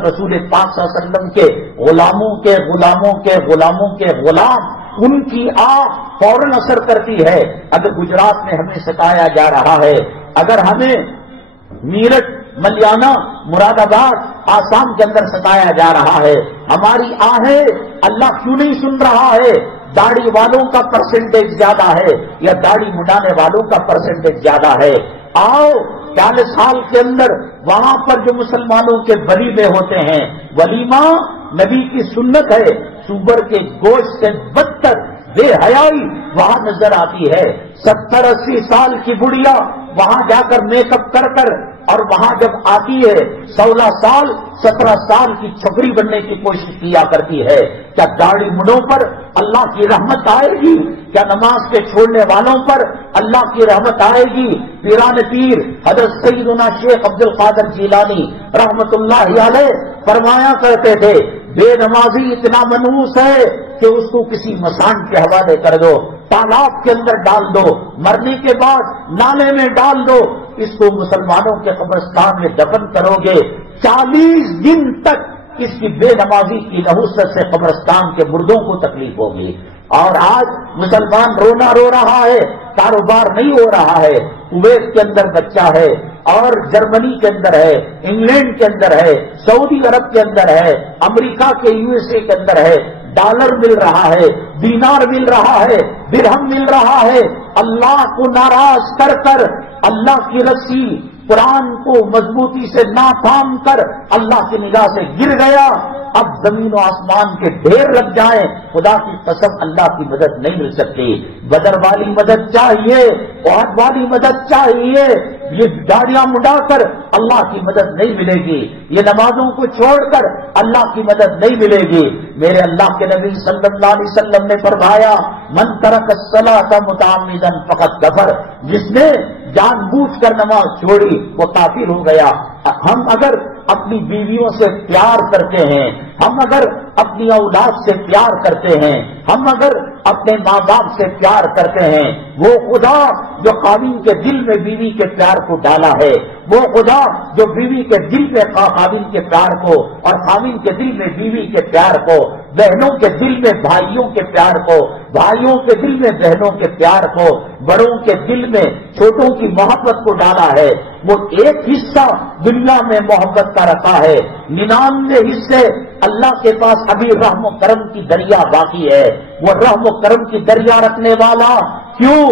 رسول پاک صلی اللہ علیہ وسلم کے غلاموں کے غلاموں کے غلاموں کے غلام, ان کی آہ فوراً اثر کرتی ہے. اگر گجرات میں ہمیں ستایا جا رہا ہے, اگر ہمیں میرٹھ, ملیانہ, مراد آباد, آسام کے اندر ستایا جا رہا ہے, ہماری آہیں اللہ کیوں نہیں سن رہا ہے؟ داڑھی والوں کا پرسنٹیج زیادہ ہے یا داڑھی مڈانے والوں کا پرسنٹیج زیادہ ہے؟ آؤ 40 سال کے اندر وہاں پر جو مسلمانوں کے ولیمے ہوتے ہیں، ولیمہ نبی کی سنت ہے، سور کے گوشت سے بدتر بے حیائی وہاں نظر آتی ہے۔ 70-80 سال کی بڑھیا وہاں جا کر میک اپ کر اور وہاں جب آتی ہے 16 سال 17 سال کی چھپری بننے کی کوشش کیا کرتی ہے۔ کیا داڑھی منوں پر اللہ کی رحمت آئے گی؟ کیا نماز کے چھوڑنے والوں پر اللہ کی رحمت آئے گی؟ پیران پیر حضرت سیدنا شیخ عبد القادر جیلانی رحمت اللہ علیہ فرمایا کرتے تھے، بے نمازی اتنا منحوس ہے کہ اس کو کسی مسان کے حوالے کر دو، تالاب کے اندر ڈال دو، مرنے کے بعد نالے میں ڈال دو، اس کو مسلمانوں کے قبرستان میں دفن کرو گے، 40 دن تک اس کی بے نمازی کی نحوست سے قبرستان کے مردوں کو تکلیف ہوگی۔ اور آج مسلمان رونا رو رہا ہے، کاروبار نہیں ہو رہا ہے، کویت کے اندر بچہ ہے اور جرمنی کے اندر ہے، انگلینڈ کے اندر ہے، سعودی عرب کے اندر ہے، امریکہ کے USA کے اندر ہے، ڈالر مل رہا ہے، دینار مل رہا ہے، درہم مل رہا ہے، اللہ کو ناراض کر اللہ کی رسی قرآن کو مضبوطی سے نہ تھام کر اللہ کی نگاہ سے گر گیا۔ اب زمین و آسمان کے ڈھیر لگ جائیں، خدا کی قسم اللہ کی مدد نہیں مل سکتی۔ بدر والی مدد چاہیے، احد والی مدد چاہیے، یہ داڑیاں مڈا کر اللہ کی مدد نہیں ملے گی، یہ نمازوں کو چھوڑ کر اللہ کی مدد نہیں ملے گی۔ میرے اللہ کے نبی صلی اللہ علیہ وسلم نے فرمایا، من ترک الصلاۃ متعمدا فقد کفر، جس نے جان بوجھ کر نماز چھوڑی وہ کافر ہو گیا۔ ہم اگر اپنی بیویوں سے پیار کرتے ہیں، ہم اگر اپنی اولاد سے پیار کرتے ہیں، ہم اگر اپنے ماں باپ سے پیار کرتے ہیں، وہ خدا جو خاوند کے دل میں بیوی کے پیار کو ڈالا ہے، وہ خدا جو بیوی کے دل میں خاوند کے پیار کو اور خاوند کے دل میں بیوی کے پیار کو، بہنوں کے دل میں بھائیوں کے پیار کو، بھائیوں کے دل میں بہنوں کے پیار کو، بڑوں کے دل میں چھوٹوں کی محبت کو ڈالا ہے، وہ ایک حصہ دنیا میں محبت کا رکھا ہے، 99 حصے اللہ کے پاس ابھی رحم و کرم کی دریا باقی ہے۔ وہ رحم و کرم کی دریا رکھنے والا کیوں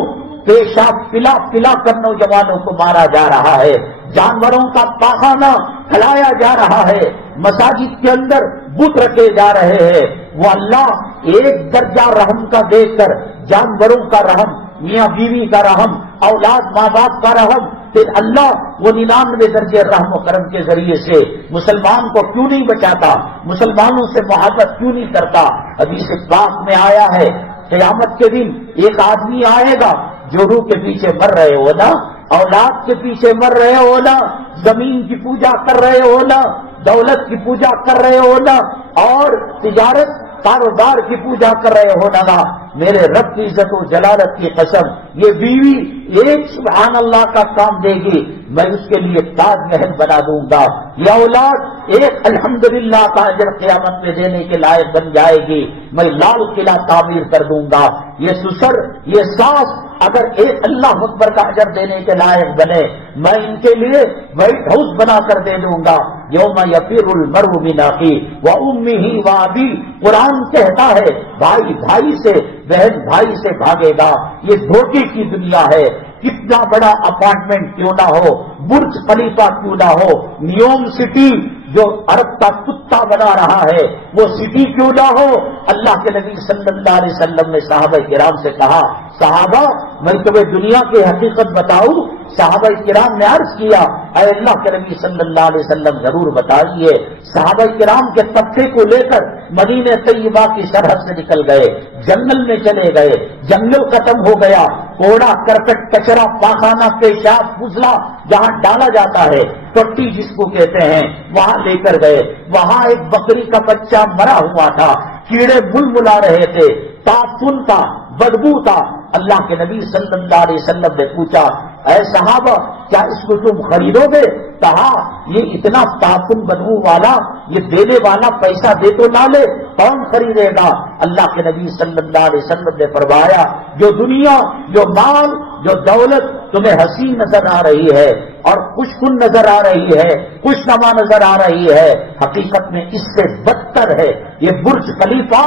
پیشاب پلا کر نوجوانوں کو مارا جا رہا ہے، جانوروں کا پاخانہ کھلایا جا رہا ہے، مساجد کے اندر بت رکھے جا رہے ہیں، وہ اللہ ایک درجہ رحم کا دیکھ کر جانوروں کا رحم، میاں بیوی کا رحم، اولاد ماں باپ کا رحم، پھر اللہ وہ 99 درجے رحم و کرم کے ذریعے سے مسلمان کو کیوں نہیں بچاتا، مسلمانوں سے محبت کیوں نہیں کرتا؟ حدیث پاک میں آیا ہے قیامت کے دن ایک آدمی آئے گا جو روح کے پیچھے مر رہے ہو نا، اولاد کے پیچھے مر رہے ہو نا، زمین کی پوجا کر رہے ہو نا، دولت کی پوجا کر رہے ہو نا، اور تجارت کاروبار کی پوجا کر رہے ہو نا، میرے رب کی عزت و جلالت کی قسم یہ بیوی ایک سبحان اللہ کا کام دے گی میں اس کے لیے تاج محل بنا دوں گا، یہ اولاد ایک الحمدللہ کا اجر قیامت میں دینے کے لائق بن جائے گی، میں لال قلعہ تعمیر کر دوں گا، یہ سسر یہ ساس اگر ایک اللہ اکبر کا اجر دینے کے لائق بنے میں ان کے لیے وائٹ ہاؤس بنا کر دے دوں گا۔ یوم یفر المرء من اخیہ وامہ وابیہ، قرآن کہتا ہے بھائی بھائی سے، بہن بھائی سے بھاگے گا، یہ دھوکے کی دنیا ہے۔ کتنا بڑا اپارٹمنٹ کیوں نہ ہو، برج خلیفہ کیوں نہ ہو، نیوم سٹی جو عرب کا کتا بنا رہا ہے وہ سٹی کیوں نہ ہو، اللہ کے نبی صلی اللہ علیہ وسلم نے صحابہ کرام سے کہا، صحابہ میں تمہیں دنیا کی حقیقت بتاؤں؟ صحابہ کرام نے عرض کیا، اے اللہ کے نبی صلی اللہ علیہ وسلم ضرور بتائیے۔ صحابہ کرام کے طبقے کو لے کر مدینہ طیبہ کی سرحد سے نکل گئے، جنگل میں چلے گئے، جنگل ختم ہو گیا، کوڑا کرکٹ کچرا پاخانہ پیشاب فضلہ جہاں ڈالا جاتا ہے، ٹٹی جس کو کہتے ہیں، وہاں لے کر گئے، وہاں ایک بکری کا بچہ مرا ہوا تھا، کیڑے ملا رہے تھے، تعفن تھا، بدبو تھا۔ اللہ کے نبی صلی اللہ علیہ وسلم نے پوچھا، اے صحابہ کیا اس کو تم خریدو گے؟ کہا یہ اتنا تعفن بدبو والا، یہ دینے والا پیسہ دے تو نہ لے، کون خریدے گا؟ اللہ کے نبی صلی اللہ علیہ وسلم نے فرمایا، جو دنیا، جو مال، جو دولت تمہیں حسین نظر آ رہی ہے اور خوشکن نظر آ رہی ہے، خوشنما نظر آ رہی ہے، حقیقت میں اس سے بدتر ہے یہ برج خلیفہ،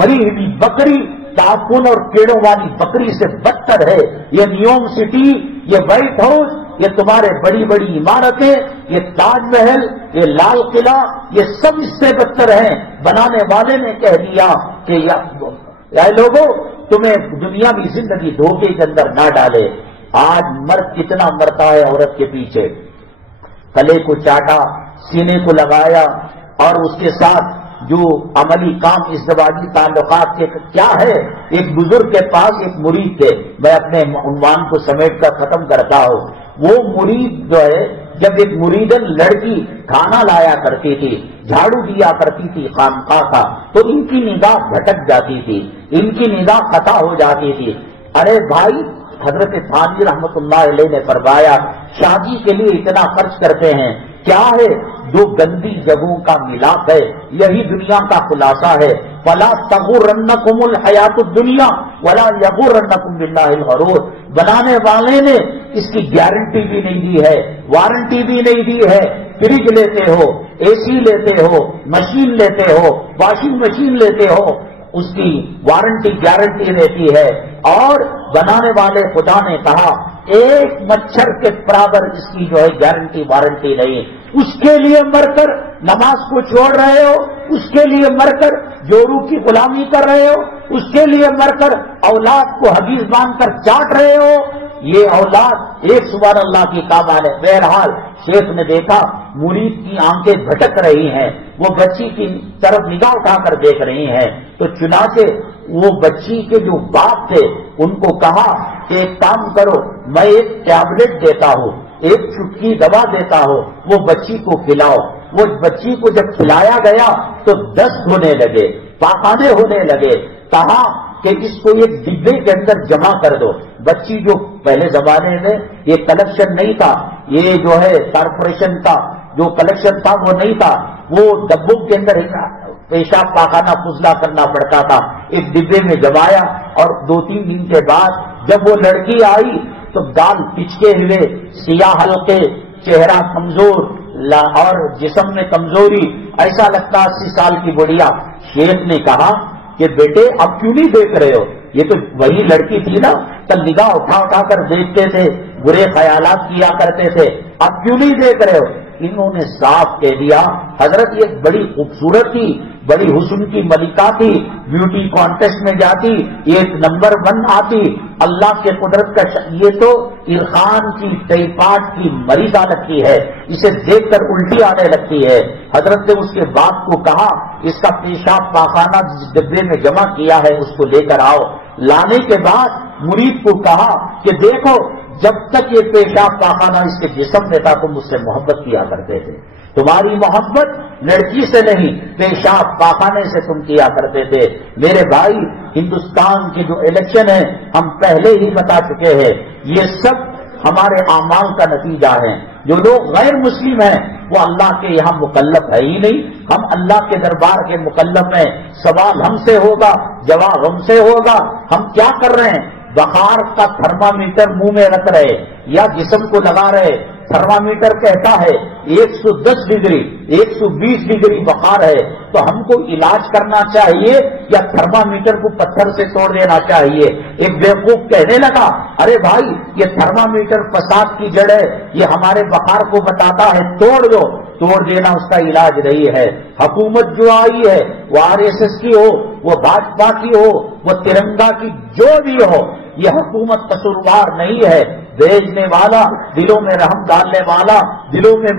مری ہوئی بکری، تعفن اور کیڑوں والی بکری سے بدتر ہے. یہ نیوم سٹی، یہ وائٹ ہاؤس، یہ تمہارے بڑی بڑی عمارتیں، یہ تاج محل، یہ لال قلعہ، یہ سب اس سے بدتر ہیں. بنانے والے نے کہہ دیا کہ یا لوگوں تمہیں دنیاوی زندگی دھوکے کے اندر نہ ڈالے. آج مرد کتنا مرتا ہے عورت کے پیچھے، گلے کو چاٹا، سینے کو لگایا، اور اس کے ساتھ جو عملی کام ازدواجی تعلقات کے کیا ہے. ایک بزرگ کے پاس ایک مرید تھے، میں اپنے عنوان کو سمیٹ کر ختم کرتا ہوں. وہ مرید جو ہے، جب ایک مریدن لڑکی کھانا لایا کرتی تھی، جھاڑو دیا کرتی تھی خانقاہ کا، تو ان کی نگاہ بھٹک جاتی تھی، ان کی نگاہ خطا ہو جاتی تھی. ارے بھائی، حضرت تھانوی رحمت اللہ علیہ نے فرمایا شادی کے لیے اتنا خرچ کرتے ہیں، کیا ہے؟ دو گندی جگہوں کا ملاپ ہے. یہی دنیا کا خلاصہ ہے. فلا تغرنکم الحیات الدنیا ولا یغرنکم باللہ الغرور. بنانے والے نے اس کی گارنٹی بھی نہیں دی ہے، وارنٹی بھی نہیں دی ہے. فریج لیتے ہو، اے سی لیتے ہو، مشین لیتے ہو، واشنگ مشین لیتے ہو، اس کی وارنٹی گارنٹی رہتی ہے. اور بنانے والے خدا نے کہا ایک مچھر کے برابر اس کی جو ہے گارنٹی وارنٹی نہیں. اس کے لیے مر کر نماز کو چھوڑ رہے ہو، اس کے لیے مر کر جورو کی غلامی کر رہے ہو، اس کے لیے مر کر اولاد کو حدیث مان کر چاٹ رہے ہو. یہ اولاد ایک سبحان اللہ کی کامال ہے. بہرحال شیخ نے دیکھا مرید کی آنکھیں بھٹک رہی ہیں، وہ بچی کی طرف نگاہ اٹھا کر دیکھ رہی ہیں. تو چنانچہ وہ بچی کے جو باپ تھے ان کو کہا کہ ایک کام کرو، میں ایک ٹیبلٹ دیتا ہوں، ایک چٹکی دوا دیتا ہوں، وہ بچی کو کھلاؤ. وہ بچی کو جب کھلایا گیا تو دست ہونے لگے، پاخانے ہونے لگے. کہا کہ اس کو ایک ڈبے کے اندر جمع کر دو. بچی جو پہلے زمانے میں یہ کلیکشن نہیں تھا، یہ جو ہے کارپوریشن کا جو کلیکشن تھا وہ نہیں تھا، وہ ڈبوں کے اندر پیشاب پاخانہ فضلہ کرنا پڑتا تھا. ایک ڈبے میں جمایا اور 2-3 دن کے بعد جب وہ لڑکی آئی تو گال پچکے ہوئے، سیاہ حلقے، چہرہ کمزور اور جسم میں کمزوری، ایسا لگتا 80 سال کی بڑھیا. شیخ نے کہا کہ بیٹے اب کیوں نہیں دیکھ رہے ہو؟ یہ تو وہی لڑکی تھی نا، کل نگاہ اٹھا اٹھا کر دیکھتے تھے، برے خیالات کیا کرتے تھے، اب کیوں نہیں دیکھ رہے ہو؟ انہوں نے صاف کہہ دیا حضرت یہ بڑی خوبصورت تھی، بڑی حسن کی ملکہ تھی، بیوٹی کانٹیسٹ میں جاتی، ایک نمبر 1 آتی. اللہ کے قدرت کا یہ تو عرفان کی ٹیپاٹ کی مریض آ لگتی ہے، اسے دیکھ کر الٹی آنے لگتی ہے. حضرت نے اس کے باپ کو کہا اس کا پیشاب پاخانہ جس ڈبے میں جمع کیا ہے اس کو لے کر آؤ. لانے کے بعد مرید کو کہا کہ دیکھو جب تک یہ پیشاب پاخانہ اس کے جسم میں تھا تم مجھ سے محبت کیا کرتے تھے، تمہاری محبت لڑکی سے نہیں پیشاب پاخانے سے تم کیا کرتے تھے. میرے بھائی ہندوستان کے جو الیکشن ہیں ہم پہلے ہی بتا چکے ہیں، یہ سب ہمارے اعمال کا نتیجہ ہے. جو لوگ غیر مسلم ہیں وہ اللہ کے یہاں مکلف ہے ہی نہیں، ہم اللہ کے دربار کے مکلف ہیں. سوال ہم سے ہوگا، جواب ہم سے ہوگا. ہم کیا کر رہے ہیں؟ بخار کا تھرمامیٹر منہ میں رکھ رہے یا جسم کو لگا رہے. تھرمامیٹر کہتا ہے 110 ڈگری 120 ڈگری بخار ہے، تو ہم کو علاج کرنا چاہیے یا تھرمامیٹر کو پتھر سے توڑ دینا چاہیے؟ ایک بیوقوف کہنے لگا ارے بھائی یہ تھرمامیٹر فساد کی جڑ ہے، یہ ہمارے بخار کو بتاتا ہے، توڑ دو. توڑ دینا اس کا علاج نہیں ہے. حکومت جو آئی ہے وہ RSS کی ہو، وہ بھاجپا کی ہو، وہ ترنگا کی جو بھی ہو، یہ حکومت قصوروار نہیں ہے. بھیجنے والا، دلوں میں رحم ڈالنے والا، دلوں میں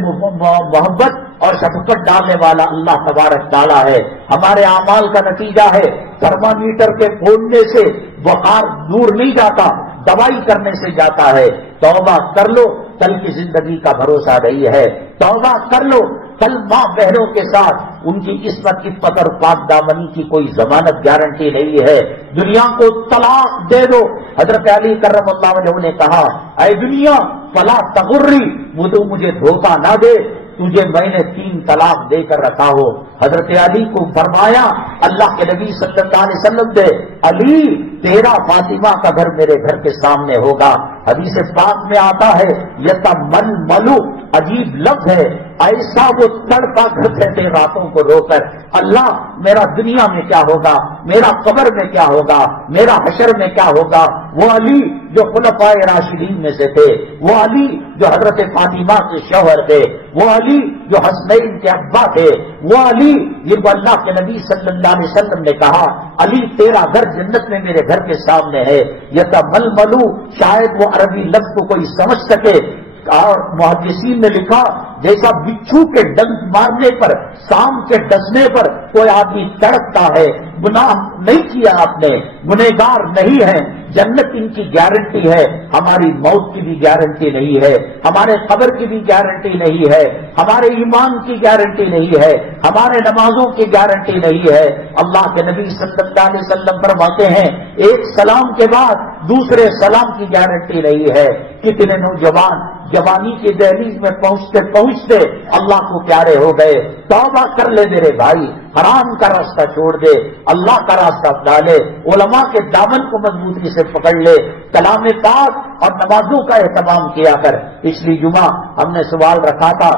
محبت اور شفقت ڈالنے والا اللہ تبارک تعالیٰ ہے. ہمارے اعمال کا نتیجہ ہے تھرمامیٹر کے پھوڑنے سے بخار دور نہیں جاتا، دوائی کرنے سے جاتا ہے. توبہ کر لو، کل کی زندگی کا بھروسہ نہیں ہے. توبہ کر لو، کل ماں بہنوں کے ساتھ ان کی عصمت عفت اور پاک دامنی کی کوئی ضمانت گارنٹی نہیں ہے. دنیا کو طلاق دے دو. حضرت علی کرم اللہ وجہہ نے کہا اے دنیا فلا تغری، مجھے دھوکہ نہ دے، تجھے میں نے 3 طلاق دے کر رکھا ہو. حضرت علی کو فرمایا اللہ کے نبی صلی اللہ علیہ وسلم سے علی تیرا فاطمہ کا گھر میرے گھر کے سامنے ہوگا، حدیث پاک میں آتا ہے یتململو، عجیب لفظ ہے، ایسا وہ تڑپا کرتے تھے راتوں کو رو کر، اللہ میرا دنیا میں کیا ہوگا، میرا قبر میں کیا ہوگا، میرا حشر میں کیا ہوگا۔ وہ علی جو خلفائے راشدین میں سے تھے، وہ علی جو حضرت فاطمہ کے شوہر تھے، وہ علی جو حسنین کے ابا تھے، وہ علی جن کو اللہ کے نبی صلی اللہ علیہ وسلم نے کہا علی تیرا گھر جنت میں میرے گھر کے سامنے ہے۔ یتململو، شاید وہ عربی لفظ کو کوئی سمجھ سکے، اور محدثین نے لکھا جیسا بچھو کے ڈنک مارنے پر، سام کے ڈسنے پر کوئی آدمی تڑپتا ہے۔ گناہ نہیں کیا آپ نے، گنہگار نہیں ہے، جنت ان کی گارنٹی ہے، ہماری موت کی بھی گارنٹی نہیں ہے، ہمارے قبر کی بھی گارنٹی نہیں ہے، ہمارے ایمان کی گارنٹی نہیں ہے، ہمارے نمازوں کی گارنٹی نہیں ہے۔ اللہ کے نبی صلی اللہ علیہ وسلم فرماتے ہیں ایک سلام کے بعد دوسرے سلام کی گارنٹی نہیں ہے۔ کتنے نوجوان جوانی کی دہلیز میں پہنچتے پہنچتے اللہ کو پیارے ہو گئے۔ توبہ کر لے میرے بھائی، حرام کا راستہ چھوڑ دے، اللہ کا راستہ اپنا لے، علماء کے دامن کو مضبوطی سے پکڑ لے، کلام پاک اور نمازوں کا اہتمام کیا کر۔ پچھلی جمعہ ہم نے سوال رکھا تھا،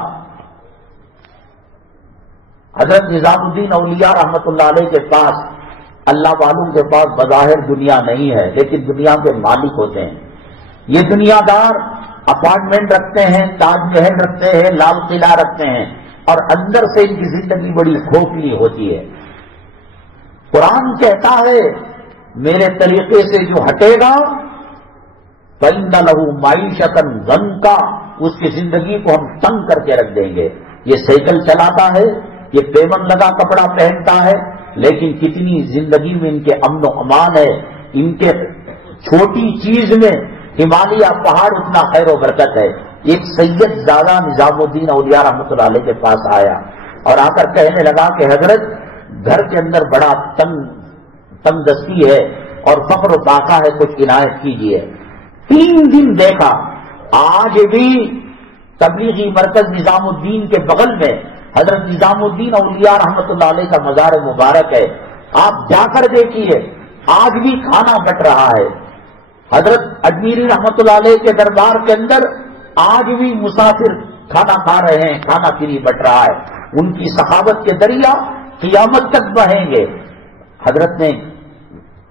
حضرت نظام الدین اولیاء رحمت اللہ علیہ کے پاس، اللہ والوں کے پاس بظاہر دنیا نہیں ہے لیکن دنیا کے مالک ہوتے ہیں۔ یہ دنیا دار اپارٹمنٹ رکھتے ہیں، تاج محل رکھتے ہیں، لال قلعہ رکھتے ہیں، اور اندر سے ان کی زندگی بڑی کھوکھلی ہوتی ہے۔ قرآن کہتا ہے میرے طریقے سے جو ہٹے گا فَإِنَّ لَهُ مَعِيشَةً ضَنْكَ، اس کی زندگی کو ہم تنگ کر کے رکھ دیں گے۔ یہ سائیکل چلاتا ہے، یہ پیمن لگا کپڑا پہنتا ہے، لیکن کتنی زندگی میں ان کے امن و امان ہے، ان کے چھوٹی چیز میں ہمالیہ پہاڑ اتنا خیر و برکت ہے۔ ایک سید زادہ نظام الدین اولیاء رحمۃ اللہ علیہ کے پاس آیا اور آ کر کہنے لگا کہ حضرت گھر کے اندر بڑا تنگ دستی ہے اور فقر و فاقہ ہے، کچھ عنایت کیجیے۔ 3 دن دیکھا، آج بھی تبلیغی مرکز نظام الدین کے بغل میں حضرت نظام الدین اولیاء رحمۃ اللہ علیہ کا مزار مبارک ہے، آپ جا کر دیکھیے، آج بھی کھانا بٹ رہا ہے۔ حضرت اجمیری رحمت اللہ علیہ کے دربار کے اندر آج بھی مسافر کھانا کھا رہے ہیں، کھانا فری بٹ رہا ہے۔ ان کی سخاوت کے دریا قیامت تک بہیں گے۔ حضرت نے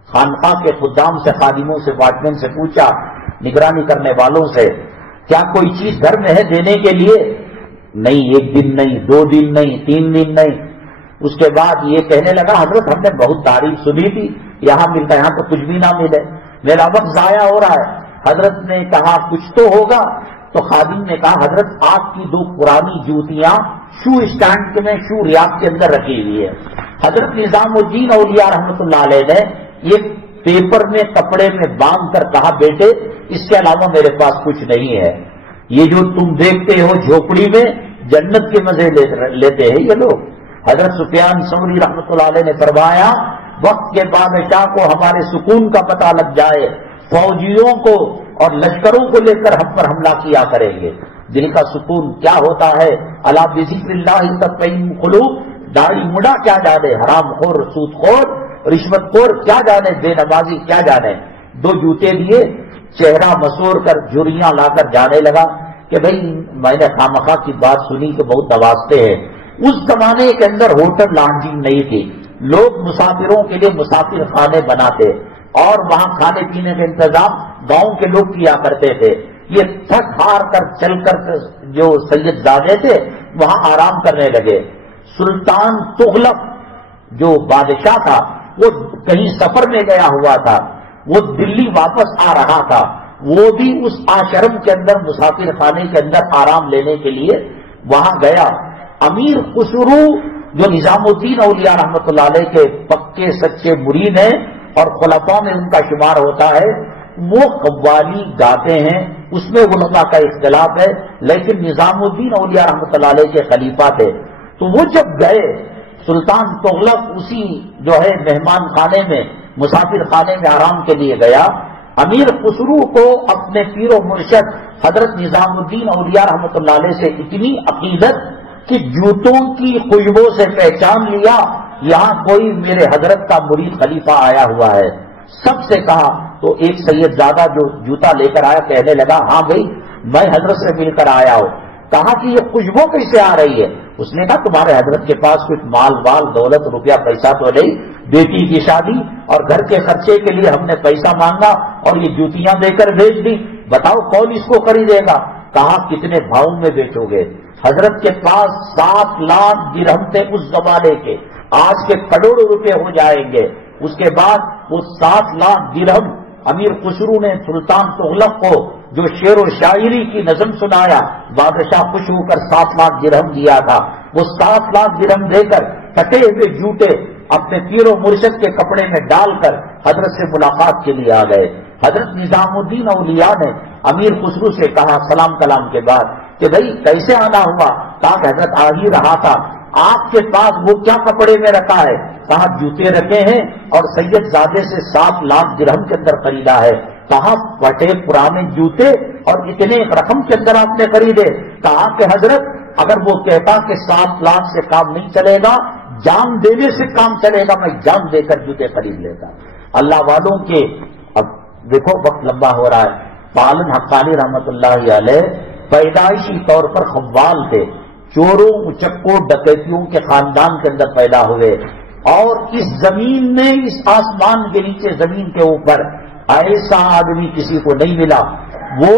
خانقاہ کے خدام سے، خادموں سے، واچمین سے پوچھا، نگرانی کرنے والوں سے، کیا کوئی چیز گھر میں ہے دینے کے لیے؟ نہیں، 1 دن نہیں، 2 دن نہیں، 3 دن نہیں۔ اس کے بعد یہ کہنے لگا حضرت ہم نے بہت تعریف سنی تھی، یہاں ملتا ہے، یہاں تو کچھ بھی نہ ملے، میرا وقت ضائع ہو رہا ہے۔ حضرت نے کہا کچھ تو ہوگا، تو خادم نے کہا حضرت آپ کی 2 پرانی جوتیاں شو اسٹینڈ میں، شو ریاض کے اندر رکھی ہوئی ہے۔ حضرت نظام الدین اولیاء رحمت اللہ علیہ نے یہ پیپر میں کپڑے میں باندھ کر کہا بیٹے اس کے علاوہ میرے پاس کچھ نہیں ہے، یہ جو تم دیکھتے ہو جھوپڑی میں جنت کے مزے لیتے ہیں یہ لوگ۔ حضرت سفیان ثوری رحمت اللہ علیہ نے فرمایا وقت کے بادشاہ کو ہمارے سکون کا پتہ لگ جائے، فوجیوں کو اور لشکروں کو لے کر ہم پر حملہ کیا کریں گے۔ دل کا سکون کیا ہوتا ہے، الا بذکر اللہ تطمئن القلوب، داڑھی مڈا کیا جانے، حرام خور، سود خور، رشوت خور کیا جانے، بے نمازی کیا جانے۔ 2 جوتے دیے، چہرہ مسور کر جھریاں لا کر جانے لگا کہ بھئی میں نے خامخواہ کی بات سنی کہ بہت نوازتے ہیں۔ اس زمانے کے اندر ہوٹل لانڈنگ نہیں تھی، لوگ مسافروں کے لیے مسافر خانے بناتے اور وہاں کھانے پینے کا انتظام گاؤں کے لوگ کیا کرتے تھے۔ یہ تھک ہار کر چل کر جو سید زادے تھے وہاں آرام کرنے لگے۔ سلطان تغلق جو بادشاہ تھا وہ کہیں سفر میں گیا ہوا تھا، وہ دلی واپس آ رہا تھا، وہ بھی اس آشرم کے اندر مسافر خانے کے اندر آرام لینے کے لیے وہاں گیا۔ امیر خسرو جو نظام الدین اولیاء رحمت اللہ علیہ کے پکے سچے مرید ہیں اور خلفاء میں ان کا شمار ہوتا ہے، وہ قوالی گاتے ہیں، اس میں علماء کا اختلاف ہے، لیکن نظام الدین اولیاء رحمت اللہ علیہ کے خلیفہ تھے۔ تو وہ جب گئے سلطان تغلق اسی جو ہے مہمان خانے میں، مسافر خانے میں آرام کے لیے گیا، امیر خسرو کو اپنے پیر و مرشد حضرت نظام الدین اولیاء رحمت اللہ علیہ سے اتنی عقیدت کہ جوتوں کی خوشبو سے پہچان لیا یہاں کوئی میرے حضرت کا مرید خلیفہ آیا ہوا ہے۔ سب سے کہا تو ایک سید زادہ جو جوتا لے کر آیا کہنے لگا ہاں بھائی میں حضرت سے مل کر آیا ہوں. کہا کہ یہ خوشبو کیسے آ رہی ہے؟ اس نے کہا تمہارے حضرت کے پاس کچھ مال وال دولت روپیہ پیسہ تو نہیں، بیٹی کی شادی اور گھر کے خرچے کے لیے ہم نے پیسہ مانگا اور یہ جوتیاں دے کر بیچ دی، بتاؤ کون اس کو خریدے گا؟ کہا کتنے بھاؤں میں بیچو گے؟ حضرت کے پاس 7 لاکھ درہم تھے اس زمانے کے، آج کے کروڑوں روپے ہو جائیں گے. اس کے بعد وہ 7 لاکھ درہم امیر خسرو نے سلطان تغلق کو جو شعر و شاعری کی نظم سنایا، بادشاہ خوش ہو کر 7 لاکھ درہم دیا تھا. وہ 7 لاکھ درہم دے کر کٹے ہوئے جوتے اپنے پیر و مرشد کے کپڑے میں ڈال کر حضرت سے ملاقات کے لیے آ گئے. حضرت نظام الدین اولیاء نے امیر خسرو سے کہا سلام کلام کے بعد کہ بھائی کیسے آنا ہوا؟ کہا کہ حضرت آ ہی رہا تھا. آپ کے پاس وہ کیا کپڑے میں رکھا ہے؟ کہا جوتے رکھے ہیں اور سید زادے سے 7 لاکھ درہم کے اندر خریدا ہے. کہا پٹے پرانے جوتے اور اتنے رقم کے اندر آپ نے خریدے؟ کہا کہ حضرت اگر وہ کہتا کہ 7 لاکھ سے کام نہیں چلے گا، جان دینے سے کام چلے گا، میں جان دے کر جوتے خرید لیتا. اللہ والوں کے اب دیکھو وقت لمبا ہو رہا ہے. پالن حقانی رحمت اللہ علیہ پیدائشی طور پر خوال تھے، چوروں اچکوں ڈکیتیوں کے خاندان کے اندر پیدا ہوئے، اور اس زمین میں اس آسمان کے نیچے زمین کے اوپر ایسا آدمی کسی کو نہیں ملا. وہ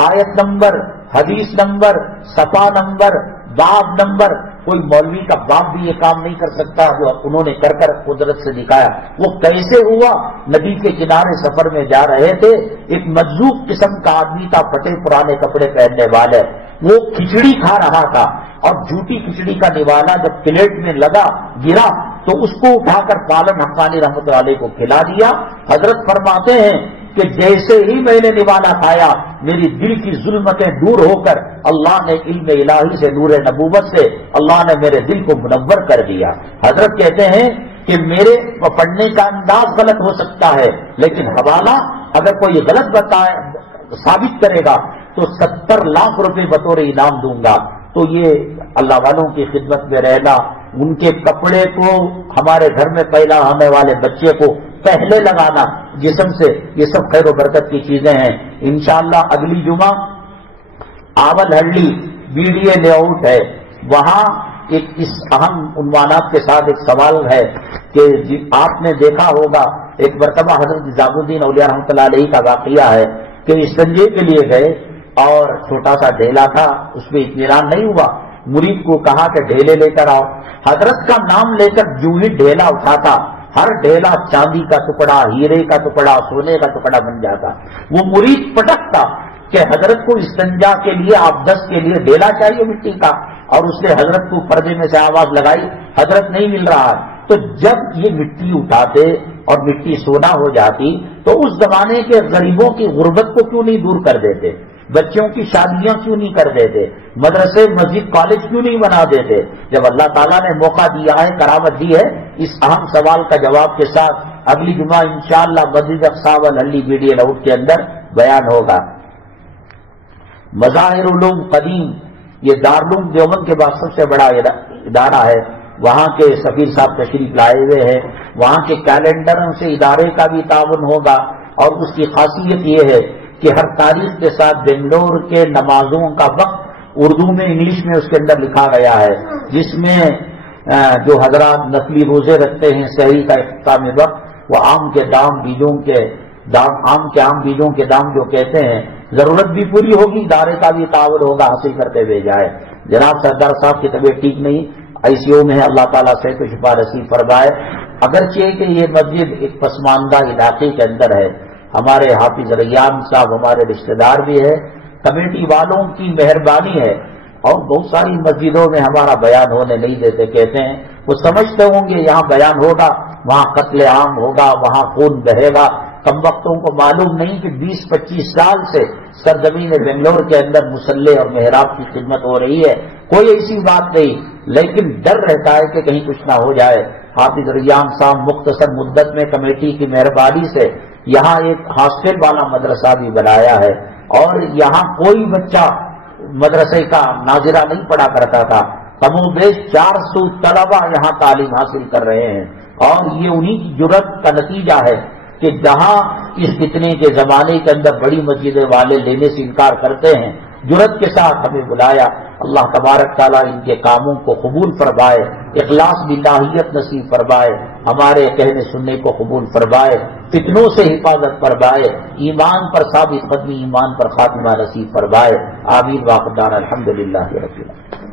آیت نمبر، حدیث نمبر، صفحہ نمبر، باب نمبر، کوئی مولوی کا باپ بھی یہ کام نہیں کر سکتا جو انہوں نے کر کر قدرت سے دکھایا. وہ کیسے ہوا؟ ندی کے کنارے سفر میں جا رہے تھے، ایک مجذوب قسم کا آدمی تھا، پھٹے پرانے کپڑے پہننے والے، وہ کھچڑی کھا رہا تھا اور جھوٹی کھچڑی کا نوالا جب پلیٹ میں لگا گرا تو اس کو اٹھا کر پالن حقانی رحمۃ اللہ علیہ کو کھلا دیا. حضرت فرماتے ہیں کہ جیسے ہی میں نے نوالا کھایا میری دل کی ظلمتیں دور ہو کر اللہ نے علم الہی سے، نور نبوت سے اللہ نے میرے دل کو منور کر دیا. حضرت کہتے ہیں کہ میرے پڑھنے کا انداز غلط ہو سکتا ہے لیکن حوالہ اگر کوئی غلط بتائے ثابت کرے گا تو 70 لاکھ روپے بطور انعام دوں گا. تو یہ اللہ والوں کی خدمت میں رہنا، ان کے کپڑے کو ہمارے گھر میں پیدا ہونے والے بچے کو پہلے لگانا جسم سے، یہ سب خیر و برکت کی چیزیں ہیں. انشاءاللہ اگلی جمعہ آول ہڈلی BDA لے آؤٹ ہے، وہاں ایک اس اہم عنوانات کے ساتھ ایک سوال ہے کہ آپ نے دیکھا ہوگا ایک مرتبہ حضرت نظام الدین اولیاء رحمۃ اللہ علیہ کا واقعہ ہے کہ استنجے کے لیے گئے اور چھوٹا سا ڈھیلا تھا، اس میں اطمینان نہیں ہوا، مرید کو کہا کہ ڈھیلے لے کر آؤ. حضرت کا نام لے کر جو ہی ڈھیلا اٹھاتا ہر ڈھیلا چاندی کا ٹکڑا، ہیرے کا ٹکڑا، سونے کا ٹکڑا بن جاتا. وہ مرید پٹکتا کہ حضرت کو استنجا کے لیے آبدس کے لیے ڈھیلا چاہیے مٹی کا، اور اس نے حضرت کو پردے میں سے آواز لگائی حضرت نہیں مل رہا. تو جب یہ مٹی اٹھاتے اور مٹی سونا ہو جاتی تو اس زمانے کے غریبوں کی غربت کو کیوں نہیں دور کر دیتے؟ بچوں کی شادیاں کیوں نہیں کر دیتے؟ مدرسے مسجد کالج کیوں نہیں بنا دیتے؟ جب اللہ تعالیٰ نے موقع دیا ہے، کرامت دی ہے. اس اہم سوال کا جواب کے ساتھ اگلی جمعہ انشاءاللہ مسجد اقصی والہلی BDA لاؤٹ کے اندر بیان ہوگا. مظاہر علوم قدیم یہ دارالعلوم دیوبند کے بعد سب سے بڑا ادارہ ہے، وہاں کے سفیر صاحب تشریف لائے ہوئے ہیں. وہاں کے کیلنڈروں سے ادارے کا بھی تعاون ہوگا، اور اس کی خاصیت یہ ہے کہ ہر تاریخ کے ساتھ بنگلور کے نمازوں کا وقت اردو میں انگلش میں اس کے اندر لکھا گیا ہے، جس میں جو حضرات نسلی روزے رکھتے ہیں شہری کا اختتام وقت وہ آم کے دام بیجوں کے دام، عام بیجوں کے دام جو کہتے ہیں، ضرورت بھی پوری ہوگی، ادارے کا بھی تعاون ہوگا، حاصل کرتے ہوئے جائے. جناب سردار صاحب کی طبیعت ٹھیک نہیں، ICU میں ہے، اللہ تعالیٰ سے تو شفا نصیب فرمائے. اگرچہ کہ یہ مسجد ایک پسماندہ علاقے کے اندر ہے، ہمارے حافظ ریان صاحب ہمارے رشتہ دار بھی ہے، کمیٹی والوں کی مہربانی ہے، اور بہت ساری مسجدوں میں ہمارا بیان ہونے نہیں دیتے. کہتے ہیں وہ سمجھتے ہوں گے یہاں بیان ہوگا وہاں قتل عام ہوگا، وہاں خون بہے گا. کم وقتوں کو معلوم نہیں کہ 20-25 سال سے سرزمین بنگلور کے اندر مسلح اور محراب کی خدمت ہو رہی ہے. کوئی ایسی بات نہیں، لیکن ڈر رہتا ہے کہ کہیں کچھ نہ ہو جائے. حافظ ریان صاحب مختصر مدت میں کمیٹی کی مہربانی سے یہاں ایک ہاسٹل والا مدرسہ بھی بنایا ہے، اور یہاں کوئی بچہ مدرسے کا ناظرہ نہیں پڑھا کرتا تھا. کم و بیش 400 طلبہ یہاں تعلیم حاصل کر رہے ہیں، اور یہ انہی کی جرت کا نتیجہ ہے کہ جہاں اس فتنے کے زمانے کے اندر بڑی مسجدیں والے لینے سے انکار کرتے ہیں، جرت کے ساتھ ہمیں بلایا۔ اللہ تبارک تعالیٰ ان کے کاموں کو قبول فرمائے، اخلاص باللہیت نصیب فرمائے، ہمارے کہنے سننے کو قبول فرمائے، فتنوں سے حفاظت فرمائے، ایمان پر ثابت قدمی، ایمان پر خاتمہ نصیب فرمائے۔ آمین واخر دعوانا الحمدللہ رب العالمین۔